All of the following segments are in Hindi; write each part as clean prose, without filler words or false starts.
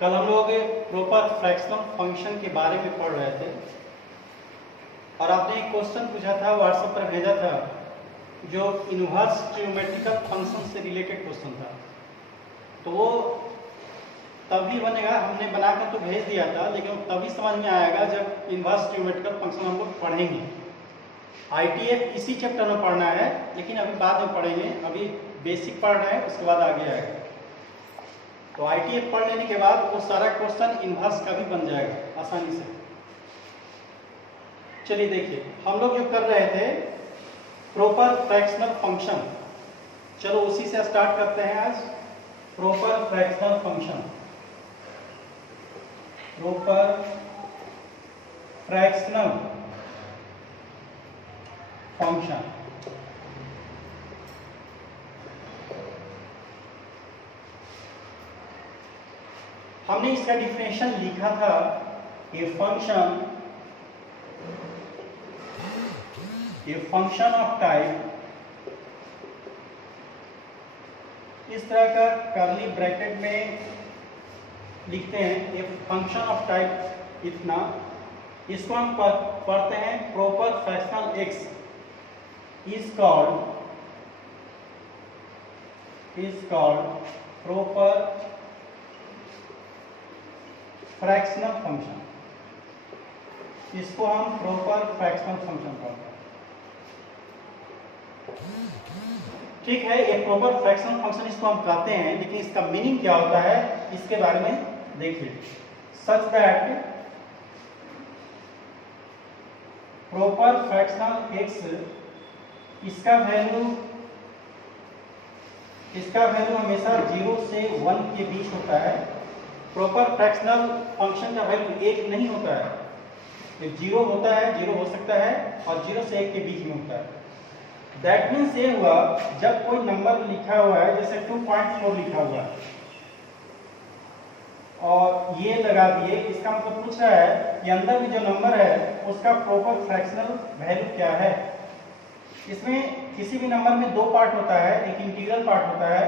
कल हम लोग प्रॉपर फ्रैक्शनल फंक्शन के बारे में पढ़ रहे थे और आपने एक क्वेश्चन पूछा था, व्हाट्सएप पर भेजा था, जो इनवर्स ट्रिग्नोमेट्रिकल फंक्शन से रिलेटेड क्वेश्चन था। तो वो तभी बनेगा, हमने बनाकर तो भेज दिया था, लेकिन तभी समझ में आएगा जब इनवर्स ट्रिग्नोमेट्रिकल फंक्शन हम लोग पढ़ेंगे। ITF इसी चैप्टर में पढ़ना है, लेकिन अभी बाद में पढ़ेंगे। अभी बेसिक पढ़ रहे हैं, उसके बाद आगे आएगा। तो ITF पढ़ लेने के बाद वो सारा क्वेश्चन इनवर्स का भी बन जाएगा आसानी से। चलिए देखिए, हम लोग जो कर रहे थे प्रॉपर फ्रैक्शनल फंक्शन, चलो उसी से स्टार्ट करते हैं आज। Proper fractional function, proper fractional function. हमने इसका डिफिनेशन लिखा था, ए फंक्शन ऑफ टाइप, इस तरह का कर्ली ब्रैकेट में लिखते हैं, ए फंक्शन ऑफ टाइप इतना। इसको हम पढ़ते हैं proper fractional x is called proper fractional function। इसको हम प्रॉपर फ्रैक्शनल फंक्शन कहते हैं। ठीक है, ये प्रॉपर फ्रैक्शनल फंक्शन इसको हम कहते हैं, लेकिन इसका मीनिंग क्या होता है इसके बारे में देखिए। Such that proper fractional x, इसका वैल्यू हमेशा 0 से 1 के बीच होता है। प्रॉपर फ्रैक्शनल फंक्शन का वैल्यू 1 नहीं होता है, ये 0 होता है, 0 हो सकता है और 0 से 1 के बीच में होता है। दैट मीन्स ये हुआ, जब कोई नंबर लिखा हुआ है, जैसे 2.4 लिखा हुआ है और ये लगा दिए, इसका मतलब पूछ रहा है कि अंदर में जो नंबर है उसका प्रॉपर फ्रैक्शनल वैल्यू क्या है। इसमें किसी भी नंबर में दो पार्ट होता है, एक इंटीग्रल पार्ट होता है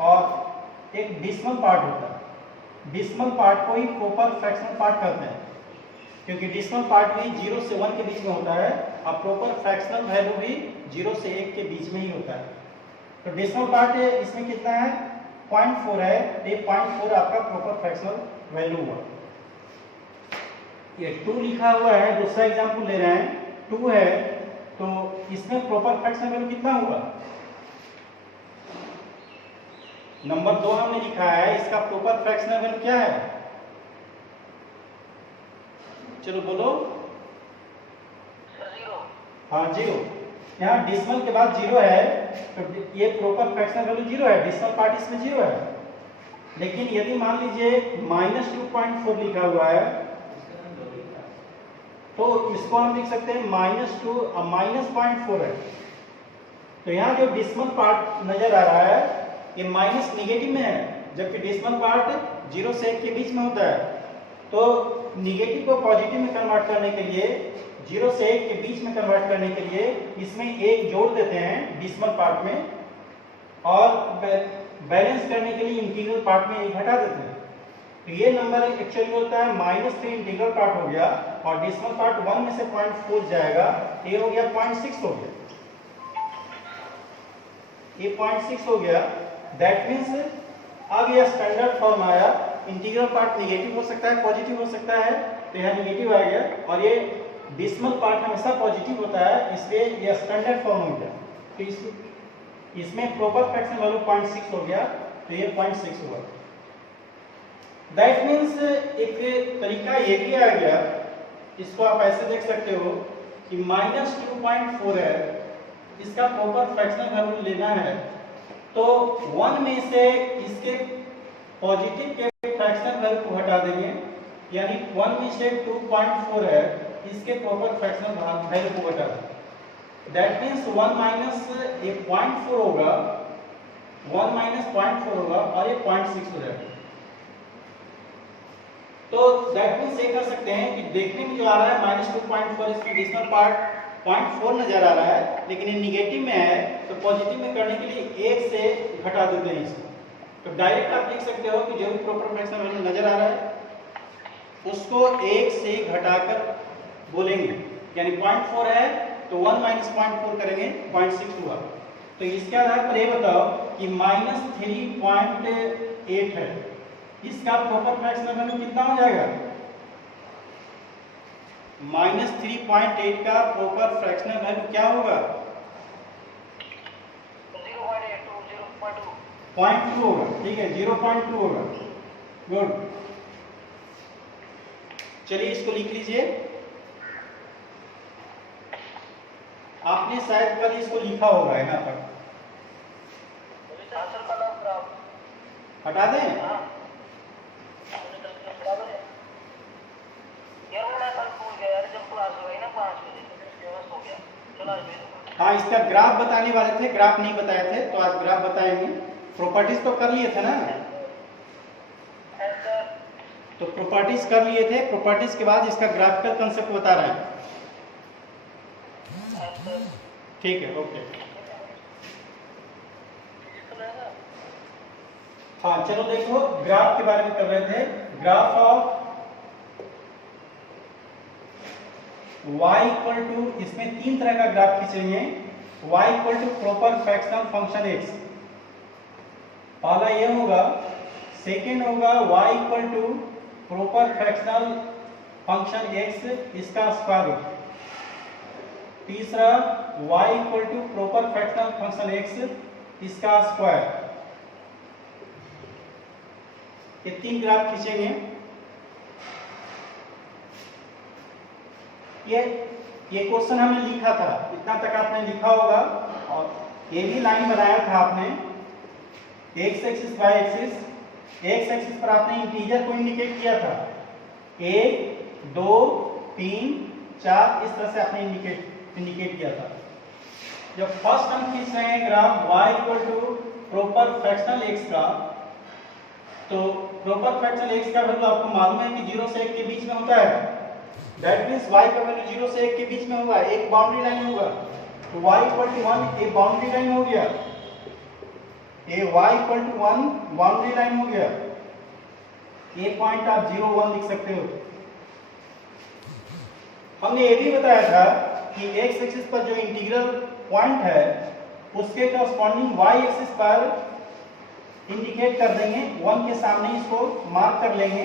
और एक डेसिमल पार्ट होता है। डेसिमल पार्ट को ही प्रॉपर फ्रैक्शनल पार्ट कहते हैं, क्योंकि डेसिमल पार्ट भी 0 से 1 के बीच में होता है और प्रॉपर फ्रैक्शनल वैल्यू भी 0 से 1 के बीच में ही होता है। तो डेसिमल पार्ट इसमें कितना है, 0.4 है, ये 0.4 आपका प्रॉपर फ्रैक्शनल वैल्यू हुआ। ये 2 लिखा हुआ है, दूसरा एग्जाम्पल ले रहे हैं, 2 है, तो इसमें प्रॉपर फ्रैक्शनल वैल्यू कितना हुआ। नंबर 2 हमने लिखा है, इसका प्रॉपर फ्रैक्शनल वैल्यू क्या है, चलो बोलो। 0। हाँ 0। यहाँ डेसिमल के बाद 0 है, तो ये प्रॉपर फ्रैक्शनल वैल्यू 0 है, डेसिमल पार्ट इसमें 0 है। लेकिन यदि मान लीजिए -2.4 लिखा हुआ है, तो इसको हम लिख सकते हैं -2 और -0.4 है। तो यहाँ जो डेसिमल पार्ट नजर आ रहा है ये माइनस निगेटिव में है, जबकि डेसिमल पार्ट 0 से 1 के बीच में होता है। तो निगेटिव को पॉजिटिव में कन्वर्ट करने के लिए, 0 से 1 के बीच में कन्वर्ट करने के लिए इसमें 1 जोड़ देते हैं डेसिमल पार्ट में, और बैलेंस करने के लिए इंटीग्रल पार्ट में 1 घटा देते हैं। तो ये नंबर एक्चुअली होता है -3 इंटीग्रल पार्ट हो गया और डेसिमल पार्ट 1 में से 0.4 जाएगा, ये हो गया 0.6 हो गया, ये 0.6 हो गया। दैट मीन्स अब यह स्टैंडर्ड फॉर्म आया, इंटीग्रल पार्ट नेगेटिव हो सकता है, पॉजिटिव हो सकता है, तो यहाँ नेगेटिव आ गया, और ये डेसिमल पार्ट हमेशा पॉजिटिव होता है, इसलिए यह स्टैंडर्ड फॉर्म हो गया। तो इसमें प्रॉपर फ्रैक्शन वैल्यू 0.6 हो गया, तो ये 0.6 हुआ। दैट मीन्स एक तरीका ये भी आ गया, इसको आप ऐसे देख सकते हो कि -2.4 है, इसका प्रॉपर फ्रैक्शनल वैल्यू लेना है, तो 1 में से इसके पॉजिटिव के फ्रैक्शनल वैल्यू को हटा देंगे, यानी 1 में से 2.4 है, इसके प्रॉपर फ्रैक्शनल वैल्यू को हटा देंगे। दैट मीन्स 1 माइनस 0.4 होगा, 1 माइनस 0.4 होगा और ये 0.6 हो जाएगा। तो दैट मीन्स ये कर सकते हैं कि देखने में जो आ रहा है -2.4, इसकी डेसिमल पार्ट 0.4 नजर आ रहा है, लेकिन ये निगेटिव में है, तो पॉजिटिव में करने के लिए 1 से घटा देते हैं इसको, तो डायरेक्ट आप लिख सकते हो कि जो भी प्रॉपर फ्रैक्शनल वैल्यू नजर आ रहा है उसको 1 से घटाकर बोलेंगे, यानी 0.4 है तो 1 माइनस 0.4 करेंगे, 0.6 हुआ। तो इसके आधार पर ये बताओ कि -3.8 है, इसका प्रॉपर फ्रैक्शनल वैल्यू कितना हो जाएगा? -3.8 का प्रॉपर फ्रैक्शनल वैल्यू क्या होगा? 0.2 होगा, ठीक है, 0.2 होगा। गुड, चलिए इसको लिख लीजिए। आपने शायद कल इसको लिखा होगा यहाँ तक, हटा दें? हाँ, इसका ग्राफ बताने वाले थे, ग्राफ नहीं बताए थे, तो आज ग्राफ बताएंगे। प्रॉपर्टीज तो कर लिए थे ना, तो प्रॉपर्टीज कर लिए थे, प्रॉपर्टीज के बाद इसका ग्राफिकल कंसेप्ट बता रहे हैं। ठीक है, ओके। हाँ चलो देखो, ग्राफ के बारे में कर रहे थे। Graph of y equal to, इसमें 3 तरह का ग्राफ खींचेंगे। y equal to proper fractional function x, पहला ये होगा। सेकेंड होगा y equal to proper fractional function x, इसका स्क्वायर रूट। तीसरा y equal to proper fractional function x, इसका स्क्वायर। ये 3 ग्राफ खींचेंगे। ये क्वेश्चन हमने लिखा था, इतना तक आपने लिखा होगा, और ये भी लाइन बनाया था आपने। X axis Y axis, X axis पर आपने इंटीजर को इंडिकेट किया था, 1 2 3 4, इस तरह से आपने इंडिकेट किया था। जब फर्स्ट हम खींच रहे हैं graph y equal to proper fractional x का, तो प्रॉपर फ्रैक्शनल x का वैल्यू आपको मालूम है कि 0 से 1 के बीच में होता है। दैट मींस y का वैल्यू 0 से 1 के बीच में होगा, एक बाउंड्री लाइन होगा। तो y इक्वल टू 1 एक बाउंड्री लाइन हो गया, ये y equal to 1 boundary line हो गया। ये पॉइंट आप 0 1 लिख सकते हो। हमने ये भी बताया था कि x एक्सिस पर जो इंटीग्रल पॉइंट है उसके कॉरस्पॉन्डिंग y एक्सिस पर इंडिकेट कर देंगे। 1 के सामने इसको मार्क कर लेंगे,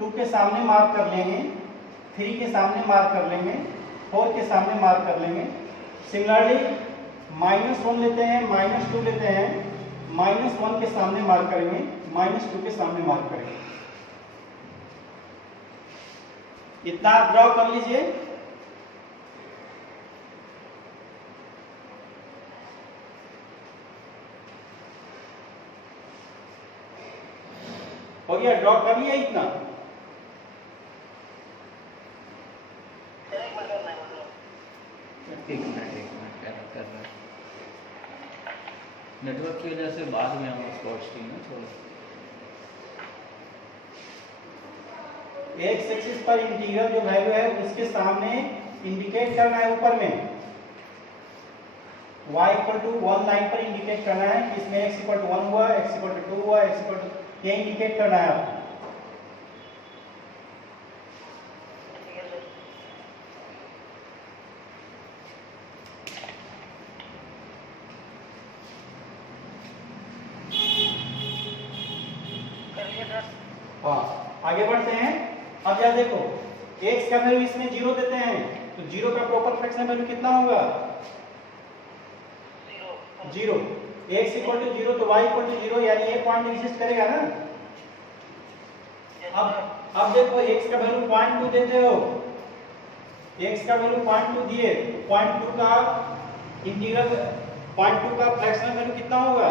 2 के सामने मार्क कर लेंगे, 3 के सामने मार्क कर लेंगे, 4 के सामने मार्क कर लेंगे। सिमिलरली -1 लेते हैं, -2 लेते हैं, -1 के सामने मार्क करेंगे, -2 के सामने मार्क करेंगे। इतना आप ड्रॉ कर लीजिए। हो गया, ड्रॉ कर लिया इतना। नेटवर्क की वजह से बाद में हम उसको स्क्रीन में छोड़। एक्स एक्सिस पर इंटीग्रल जो वैल्यू है उसके सामने इंडिकेट करना है ऊपर में। y इक्वल टू 1 लाइन पर इंडिकेट करना है, इसमें x इक्वल टू 1 हुआ, x इक्वल टू 2 हुआ, x इक्वल टू, ये इंडिकेट करना है आपको। हाँ, आगे बढ़ते हैं। अब यह देखो, x का वैल्यू इसमें 0 देते हैं, तो 0 का प्रॉपर फ्रैक्शनल वैल्यू कितना होगा? 0। x इक्वल टू 0 तो y इक्वल टू 0, यानी ये पॉइंट एग्जिस्ट करेगा ना। अब देखो, x का वैल्यू 0.2 देते हो, x का वैल्यू 0.2 दिए, 0.2 का इंटीग्रल, 0.2 का फ्रैक्शनल वैल्यू कितना होगा?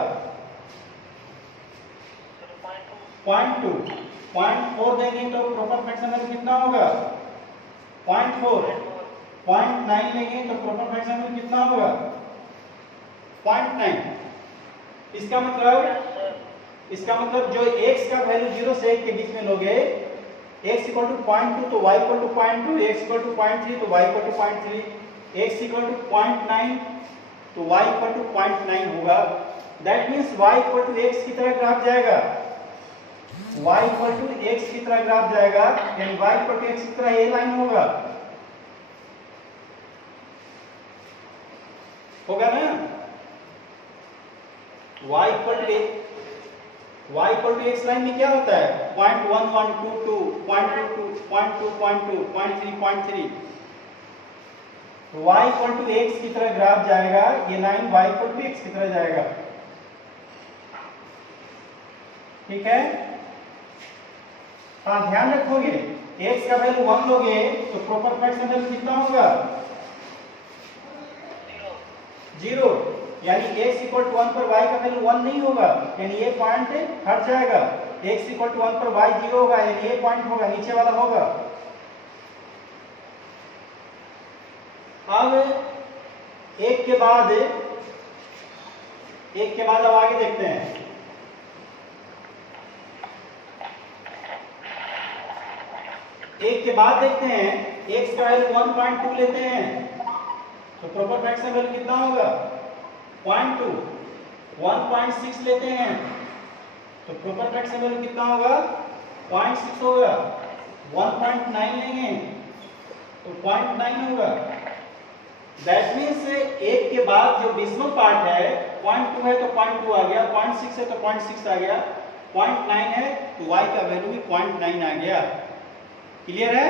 0.2। 0.4 देंगे तो प्रॉपर फ्रैक्शन वैल्यू कितना होगा? 0.4। 0.9 लेंगे तो प्रॉपर फ्रैक्शन वैल्यू कितना होगा? 0.9। इसका मतलब जो x का वैल्यू 0 से 1 के बीच में लोगे, x इक्वल टू 0.2 तो y equal to 0.2, x equal to 0.3 तो y equal to 0.3, x equal to 0.9 तो y इक्वल टू 0.9 होगा। That means y equal to x की तरह ग्राफ जाएगा, y इक्वल टू x की तरह ग्राफ जाएगा, यानी y इक्वल टू x की तरह ये लाइन होगा ना। y equal to x line में क्या होता है, 0.1122 0.22 0.2 0.2 0.3 0.3, y इक्वल टू x की तरह ग्राफ जाएगा, ये line y equal to x की तरह जाएगा, ठीक है। हाँ ध्यान रखोगे, x का वैल्यू 1 लोगे तो प्रॉपर फ्रैक्शन वैल्यू कितना होगा, 0, यानी x इक्वल टू 1 पर y का वैल्यू 1 नहीं होगा, यानी ये पॉइंट हट जाएगा, x इक्वल टू 1 पर y 0 होगा, यानी ये पॉइंट होगा, नीचे वाला होगा। अब एक के बाद अब आगे देखते हैं। एक के बाद देखते हैं, x का वैल्यू 1.2 लेते हैं तो प्रॉपर फ्रैक्शन वैल्यू कितना होगा, 0.2, 1.6 लेते हैं तो प्रॉपर फ्रैक्शन वैल्यू कितना होगा, 0.6 होगा, 1.9 लेंगे तो 0.9 होगा। दैट मीन्स एक के बाद जो डेसिमल पार्ट है 0.2 है तो 0.2 आ गया, 0.6 है तो 0.6 आ गया, 0.9 है तो y का वैल्यू भी 0.9 आ गया। क्लियर है,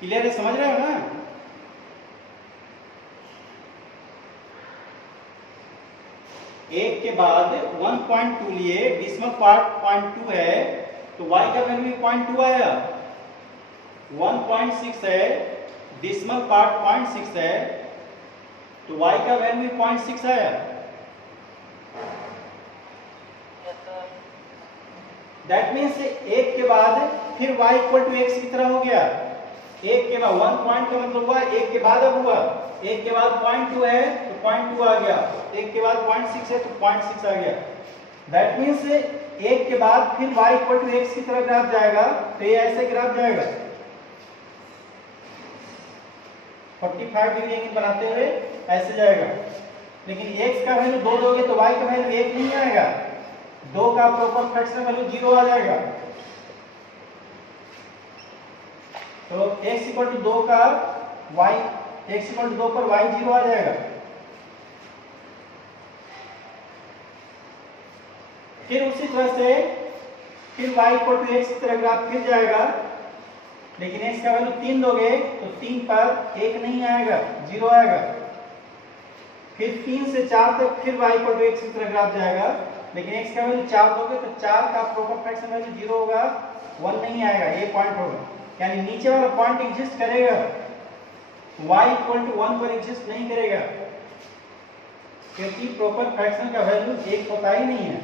क्लियर है, समझ रहे हो ना। एक के बाद 1.2 लिए, डेसिमल पार्ट 0.2 है तो y का वैल्यू 0.2 आया, 1.6 है, डेसिमल पार्ट 0.6 है तो y का वैल्यू 0.6 आया। दैट मीन्स एक के बाद फिर y इक्वल टू x की तरह हो गया, एक के बाद 1 पॉइंट का मतलब हुआ एक के बाद अब हुआ, एक के बाद 0.2 है तो 0.2 आ गया, एक के बाद 0.6 है तो 0.6 आ गया। दैट मीन्स एक के बाद फिर y इक्वल टू x की तरह ग्राफ जाएगा, तो ये ऐसे ग्राफ जाएगा 45 डिग्री एंगल बनाते हुए ऐसे जाएगा। लेकिन x का वैल्यू 2 दोगे तो y का वैल्यू 1 नहीं आएगा, 2 का प्रॉपर फ्रैक्शन वैल्यू 0 आ जाएगा। तो x इक्वल टू 2 का y, x इक्वल टू 2 पर y 0 आ जाएगा। फिर उसी तरह से फिर y इक्वल टू x की तरह ग्राफ फिर जाएगा, लेकिन x का वैल्यू 3 दोगे तो 3 पर 1 नहीं आएगा, 0 आएगा। फिर 3 से 4 तक फिर y इक्वल टू x की तरह ग्राफ जाएगा, लेकिन x का वैल्यू 4 दोगे तो 4 का प्रॉपर फ्रैक्शन वैल्यू 0 होगा, 1 नहीं आएगा, ये पॉइंट होगा। यानी नीचे वाला पॉइंट एग्जिस्ट करेगा, y इक्वल टू 1 पर एग्जिस्ट नहीं करेगा, क्योंकि प्रॉपर फ्रैक्शन का वैल्यू 1 होता ही नहीं है।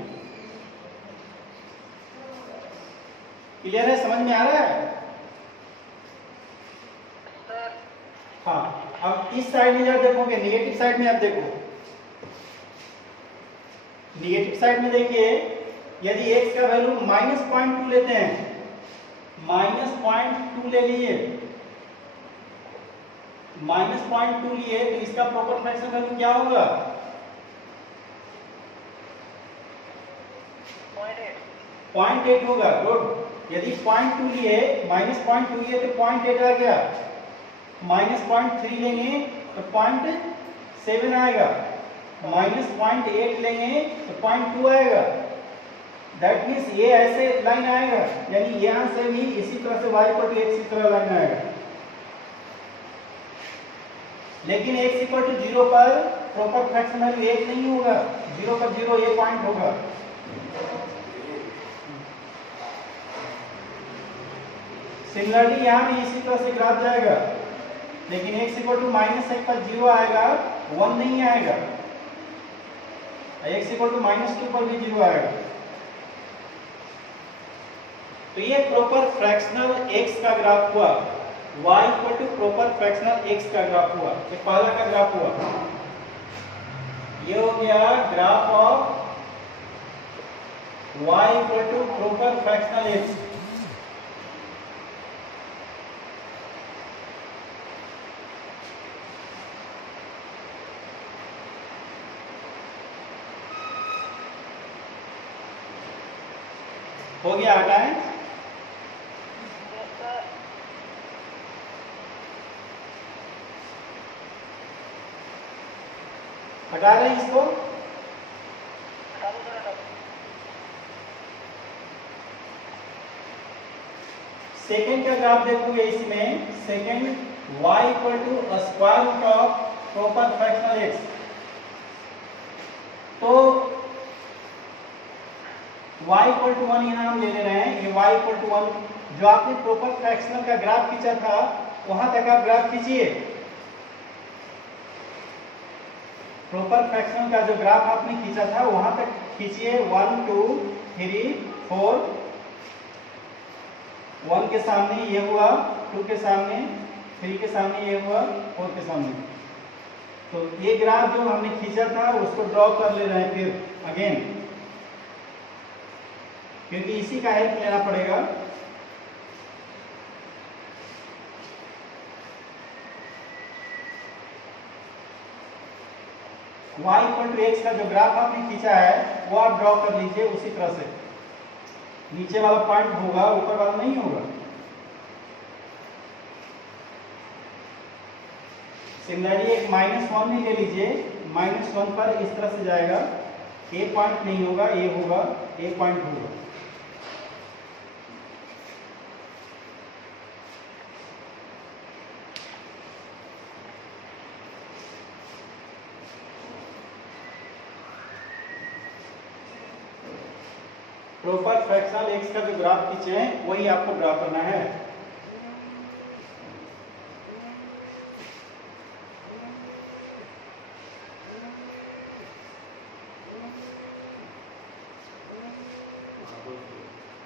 क्लियर है, समझ में आ रहा है। हाँ, अब इस साइड में जब देखोगे, नेगेटिव साइड में आप देखो, नेगेटिव साइड में देखिए, यदि x का वैल्यू -0.2 लेते हैं, -0.2 ले लिए, -0.2 लिए तो इसका प्रॉपर फ्रैक्शन वैल्यू क्या होगा, 0.8 होगा। गुड, यदि 0.2 लिए, -0.2 लिए तो 0.8 आ गया, -0.3 लेंगे तो 0.7 आएगा, -0.8 लेंगे तो 0.2 आएगा। दैट मीन्स ये ऐसे लाइन आएगा, यानी यहां से भी इसी तरह से y इक्वल टू x की तरह लाइन आएगा। लेकिन x इक्वल टू 0 पर प्रॉपर फ्रैक्शन वैल्यू 1 नहीं होगा, 0 पर 0 ये पॉइंट होगा। सिमिलरली यहां भी इसी तरह से ग्राफ जाएगा, लेकिन x इक्वल टू -1 पर 0 आएगा, 1 नहीं आएगा, x इक्वल टू -2 पर भी 0 आएगा। तो ये प्रॉपर फ्रैक्शनल x का ग्राफ हुआ, y equal to proper fractional x का ग्राफ हुआ, ये पहला का ग्राफ हुआ। ये हो गया graph of y equal to proper fractional x। हो गया, हटाएं। हटा रहे हैं इसको। सेकेंड का ग्राफ देखोगे इसमें, second y equal to square root of proper fractional x। तो y इक्वल टू 1 यहाँ हम ले ले रहे हैं, ये y इक्वल टू 1 जो आपने प्रॉपर फ्रैक्शनल का ग्राफ खींचा था वहां तक आप ग्राफ खींचिए। प्रॉपर फ्रैक्शनल का जो ग्राफ आपने खींचा था वहां तक खींचिए। 1 2 3 4, 1 के सामने ये हुआ, 2 के सामने, 3 के सामने ये हुआ, 4 के सामने। तो ये ग्राफ जो हमने खींचा था उसको ड्रॉ कर ले रहे हैं फिर अगेन, क्योंकि इसी का हेल्प लेना पड़ेगा। y इक्वल टू एक्स का जो ग्राफ आपने खींचा है वो आप ड्रॉ कर लीजिए उसी तरह से। नीचे वाला पॉइंट होगा, ऊपर वाला नहीं होगा। सिमिलरली एक -1 भी ले लीजिए, -1 पर इस तरह से जाएगा, ए पॉइंट नहीं होगा, ए होगा, ए पॉइंट होगा। प्रॉपर फ्रैक्शनल एक्स का जो ग्राफ खींचे हैं वही आपको ड्रा करना है।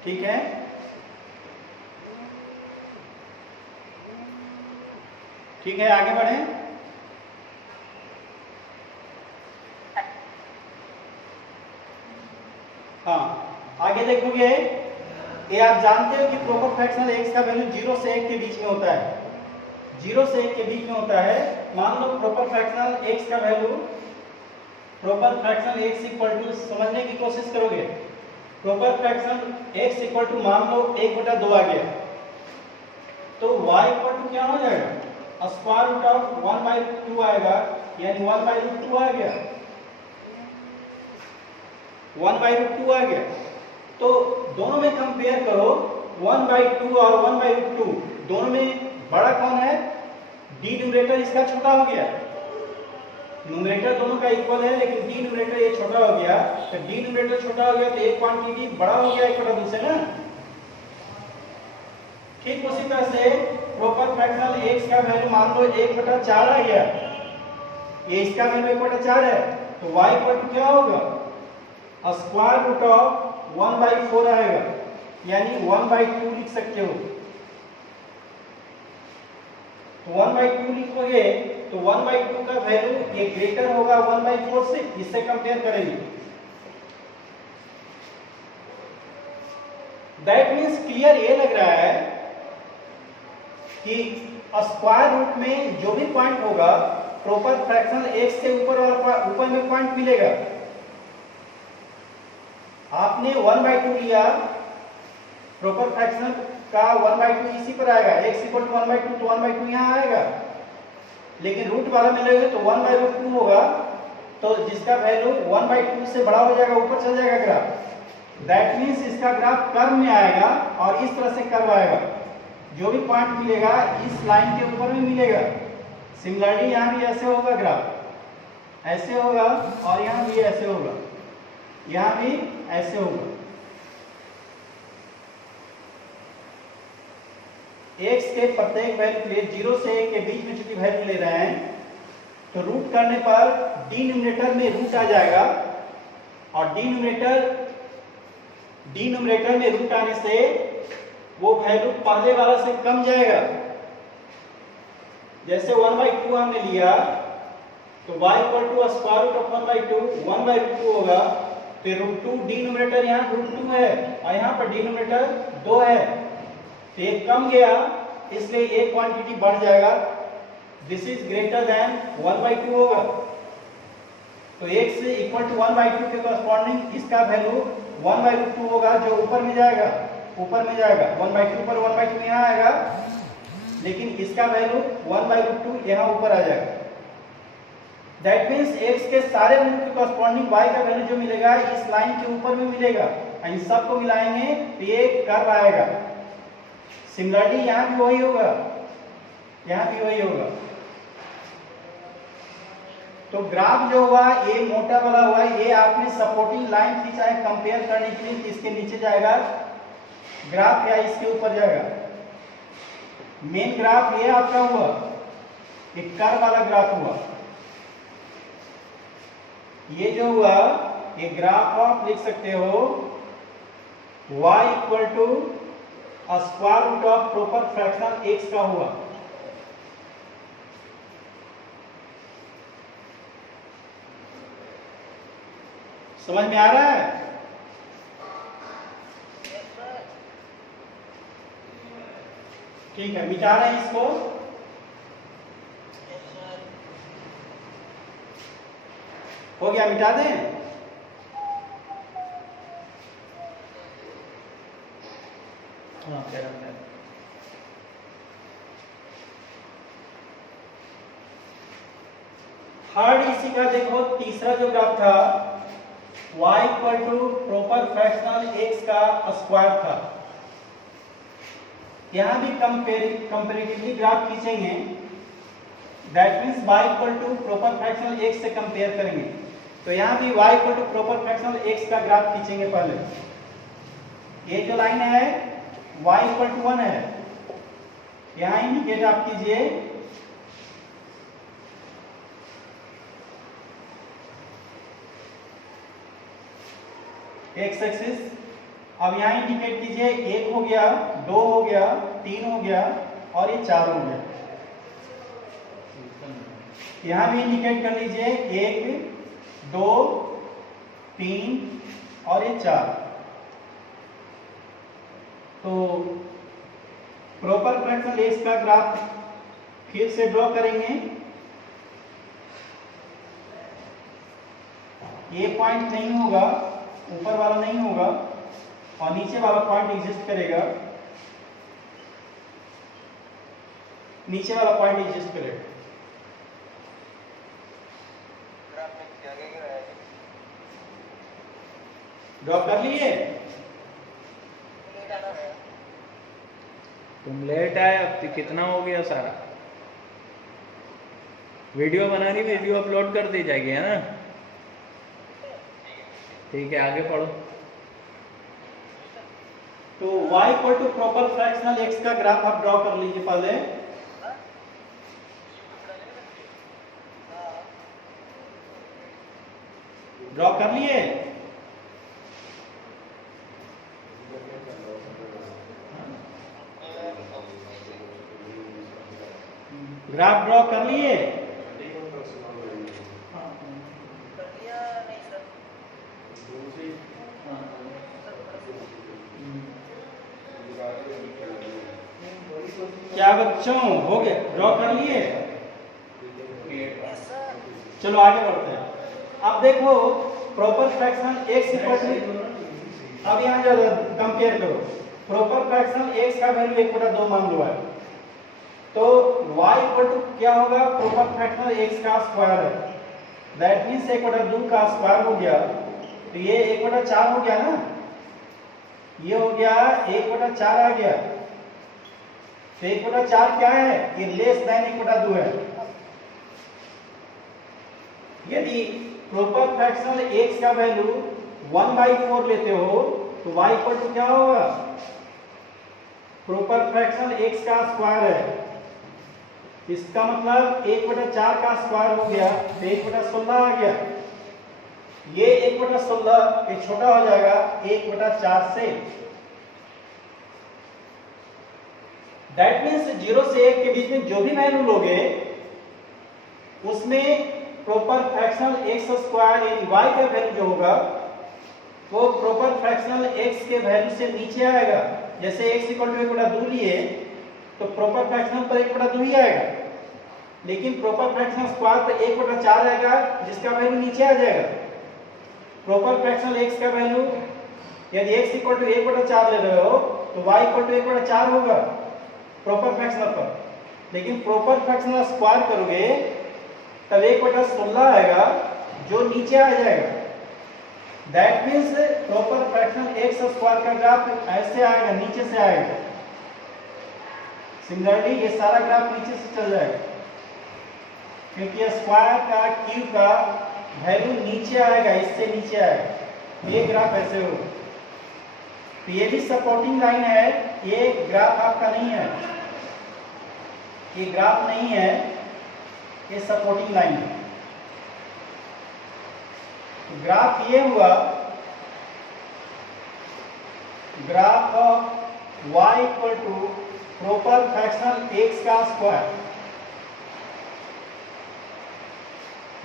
ठीक है, ठीक है, आगे बढ़ें। हाँ, आगे देखोगे, ये आप जानते हो कि प्रॉपर फ्रैक्शनल एक्स का वैल्यू 0 से 1 के बीच में होता है। 0 से 1 के बीच में होता है। मान लो प्रॉपर फ्रैक्शनल एक्स का value, proper fractional X equal to, समझने की कोशिश करोगे, proper fractional X equal to मान लो 1/2 आ गया, तो y इक्वल टू क्या हो जाएगा, स्क्वायर रूट ऑफ 1/2 आएगा, यानी 1/2 आ गया, 1/2 आ गया। तो दोनों में कंपेयर करो, 1/2 और 1/2, दोनों में बड़ा कौन है, डी न्यूमरेटर इसका छोटा हो गया। न्यूमरेटर दोनों का इक्वल है लेकिन डी न्यूमरेटर ये छोटा हो गया, तो डी न्यूमरेटर छोटा हो गया तो एक क्वांटिटी बड़ा हो गया 1/2 से ना। ठीक उसी तरह से प्रॉपर फ्रैक्शनल एक्स का वैल्यू मान लो 1/4 आ गया, ये इसका वैल्यू 1/4 है, तो y इक्वल टू क्या होगा, स्क्वायर रूट ऑफ 1/4 आएगा, यानी 1/2 लिख सकते हो। तो 1/2 लिखोगे तो 1/2 का वैल्यू ये ग्रेटर होगा 1/4 से, इससे कंपेयर करेंगे। दैट मीन्स क्लियर ये लग रहा है कि स्क्वायर रूट में जो भी पॉइंट होगा प्रॉपर फ्रैक्शनल एक्स के ऊपर में पॉइंट मिलेगा। आपने 1/2 लिया, प्रॉपर फ्रैक्शनल का 1/2 इसी पर आएगा, x इक्वल टू 1/2 तो 1/2 यहाँ आएगा, लेकिन रूट वाला में लेंगे तो 1/2 होगा, तो जिसका वैल्यू 1/2 से बड़ा हो जाएगा, ऊपर चल जाएगा ग्राफ। दैट मीन्स इसका ग्राफ कर्व में आएगा और इस तरह से कर्व आएगा, जो भी पॉइंट मिलेगा इस लाइन के ऊपर में मिलेगा। सिमिलरली यहाँ भी ऐसे होगा, ग्राफ ऐसे होगा और यहाँ भी ऐसे होगा, यहाँ भी ऐसे होगा। x के प्रत्येक वैल्यू के लिए 0 से 1 के बीच में चूंकि वैल्यू ले रहे हैं, तो रूट करने पर डिनोमिनेटर में रूट आ जाएगा, और डिनोमिनेटर में रूट आने से वो वैल्यू पहले वाला से कम जाएगा। जैसे 1/2 हमने लिया तो y equal to square root of 1/2 होगा, फिर √2 डिनोमिनेटर यहाँ √2 है और यहाँ पर डिनोमिनेटर 2 है, तो एक कम गया इसलिए एक क्वांटिटी बढ़ जाएगा, दिस इज ग्रेटर देन 1/2 होगा। तो x इक्वल टू 1/2 के कॉरस्पॉन्डिंग इसका वैल्यू 1/√2 होगा जो ऊपर में जाएगा, 1/2 पर 1/2 यहाँ आएगा, लेकिन इसका वैल्यू 1/√2 यहाँ ऊपर आ जाएगा। दैट मीन्स x के सारे वैल्यू के कॉरस्पॉन्डिंग y का वैल्यू जो मिलेगा इस लाइन के ऊपर में मिलेगा, इन सबको मिलाएंगे तो ये कर्व आएगा। सिमिलरली यहाँ भी वही होगा, यहाँ भी वही होगा। तो ग्राफ जो हुआ ये मोटा वाला हुआ, ये आपने सपोर्टिंग लाइन खींचा है कंपेयर करने के लिए, इसके नीचे जाएगा ग्राफ या इसके ऊपर जाएगा। मेन ग्राफ ये आपका हुआ, एक कर्व वाला ग्राफ हुआ। ये जो हुआ ये ग्राफ आप लिख सकते हो y equal to square root of proper fractional x का हुआ। समझ में आ रहा है? ठीक है, मिटा रहे हैं इसको। हो गया, मिटा दें। हाँ थर्ड इसी का देखो, तीसरा जो ग्राफ था y equal to proper fractional x का स्क्वायर था। यहां भी कंपेरेटिवली ग्राफ खींचेंगे, that means y equal to proper fractional x से कंपेयर करेंगे। तो यहां भी y equal to proper fractional x का ग्राफ खींचेंगे। पहले ये जो लाइन है y इक्वल टू 1 है, यहां इंडिकेट आप कीजिए x एक्सिस। अब यहां इंडिकेट कीजिए 1 हो गया, 2 हो गया, 3 हो गया और ये 4 हो गया। यहां भी इंडिकेट कर लीजिए 1, 2, 3 और ये 4। तो प्रॉपर फ्रैक्शनल x का ग्राफ फिर से ड्रॉ करेंगे। ये पॉइंट नहीं होगा, ऊपर वाला नहीं होगा और नीचे वाला पॉइंट एग्जिस्ट करेगा, नीचे वाला पॉइंट एग्जिस्ट करेगा। ड्रॉ कर लिए? तुम लेट आए, अब तो कितना हो गया सारा। वीडियो बनानी, वीडियो अपलोड कर दी जाएगी, है ना? ठीक है, आगे पढ़ो। तो y equal to proper fractional x का ग्राफ आप ड्रॉ कर लीजिए पहले। ड्रॉ कर लिए? ग्राफ ड्रॉ कर लिए? क्या बच्चों, हो गया? ड्रॉ कर लिए? चलो आगे बढ़ते हैं। अब देखो proper fractional x equal to, अब यहाँ जो कंपेयर करो, प्रॉपर फ्रैक्शनल x का वैल्यू 1/2 मान लो है, तो y इक्वल टू क्या होगा? प्रॉपर फ्रैक्शनल x का स्क्वायर है। दैट मींस 1/2 का स्क्वायर हो गया, तो ये 1/4 हो गया ना, ये हो गया 1/4 आ गया। तो 1/4 क्या है? ये लेस देन 1/2 है। यदि प्रॉपर फ्रैक्शनल x का वैल्यू 1/4 लेते हो तो y इक्वल टू क्या होगा? प्रॉपर फ्रैक्शनल x का स्क्वायर है, इसका मतलब 1/4 का स्क्वायर हो गया, तो 1/16 आ गया। ये 1/16 ये छोटा हो जाएगा 1/4 से। दैट मीन्स 0 से 1 के बीच में जो भी वैल्यू लोगे उसमें प्रॉपर फ्रैक्शनल x स्क्वायर इन y का वैल्यू जो होगा वो प्रॉपर फ्रैक्शनल x के वैल्यू से नीचे आएगा। जैसे x इक्वल टू 1/2 लिए तो प्रॉपर फ्रैक्शनल पर 1/2 ही आएगा, लेकिन प्रॉपर फ्रैक्शनल स्क्वायर पर 1/4 आएगा जिसका वैल्यू नीचे आ जाएगा। प्रॉपर फ्रैक्शनल x का वैल्यू यदि x इक्वल टू 1/4 ले रहे हो तो y इक्वल टू 1/4 होगा प्रॉपर फ्रैक्शनल पर। लेकिन प्रॉपर फ्रैक्शनल स्क्वायर करोगे तब 1/16 आएगा जो नीचे आ जाएगा। That means proper fractional x square का ग्राफ ऐसे आएगा, नीचे से आएगा। सिमिलरली ये सारा ग्राफ नीचे से चल जाएगा क्योंकि स्क्वायर का क्यू का वैल्यू नीचे आएगा, इससे नीचे आएगा। ये ग्राफ ऐसे हो, तो ये भी सपोर्टिंग लाइन है। ये ग्राफ आपका नहीं है, ये ग्राफ नहीं है, ये सपोर्टिंग लाइन है। तो ग्राफ ये हुआ graph of y equal to proper fractional x का स्क्वायर।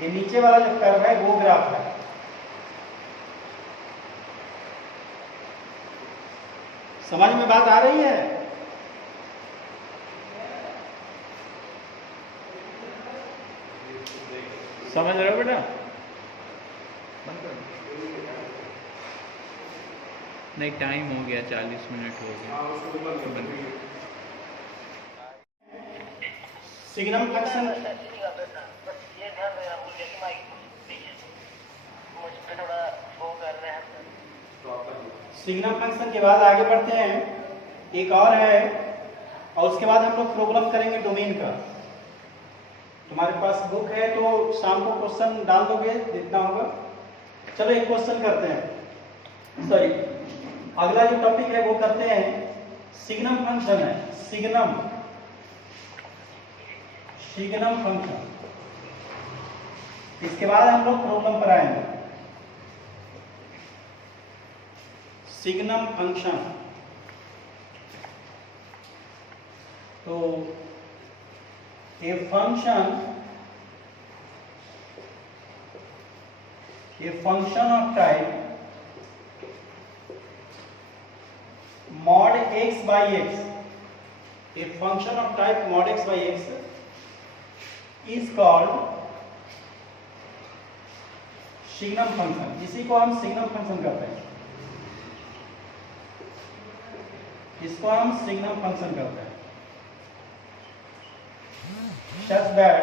ये नीचे वाला जो कर्व है वो ग्राफ है। समझ में बात आ रही है? समझ रहे हो बेटा? नहीं, टाइम हो गया, 40 मिनट हो गया। सिग्नम फंक्शन सिग्नम फंक्शन के बाद आगे बढ़ते हैं। एक और है और उसके बाद हम लोग प्रॉब्लम करेंगे डोमेन का। तुम्हारे पास बुक है तो शाम को क्वेश्चन डाल दोगे जितना होगा। चलो एक क्वेश्चन करते हैं, सॉरी अगला जो टॉपिक है वो करते हैं। सिग्नम फंक्शन है, सिग्नम फंक्शन। इसके बाद हम लोग प्रॉब्लम पर आएंगे। सिग्नम फंक्शन तो a function of type mod x by x, a function of type mod x by x is called signum function. इसी को हम सिग्नम फंक्शन कहते हैं, इसको हम सिग्नम फंक्शन कहते हैं। such that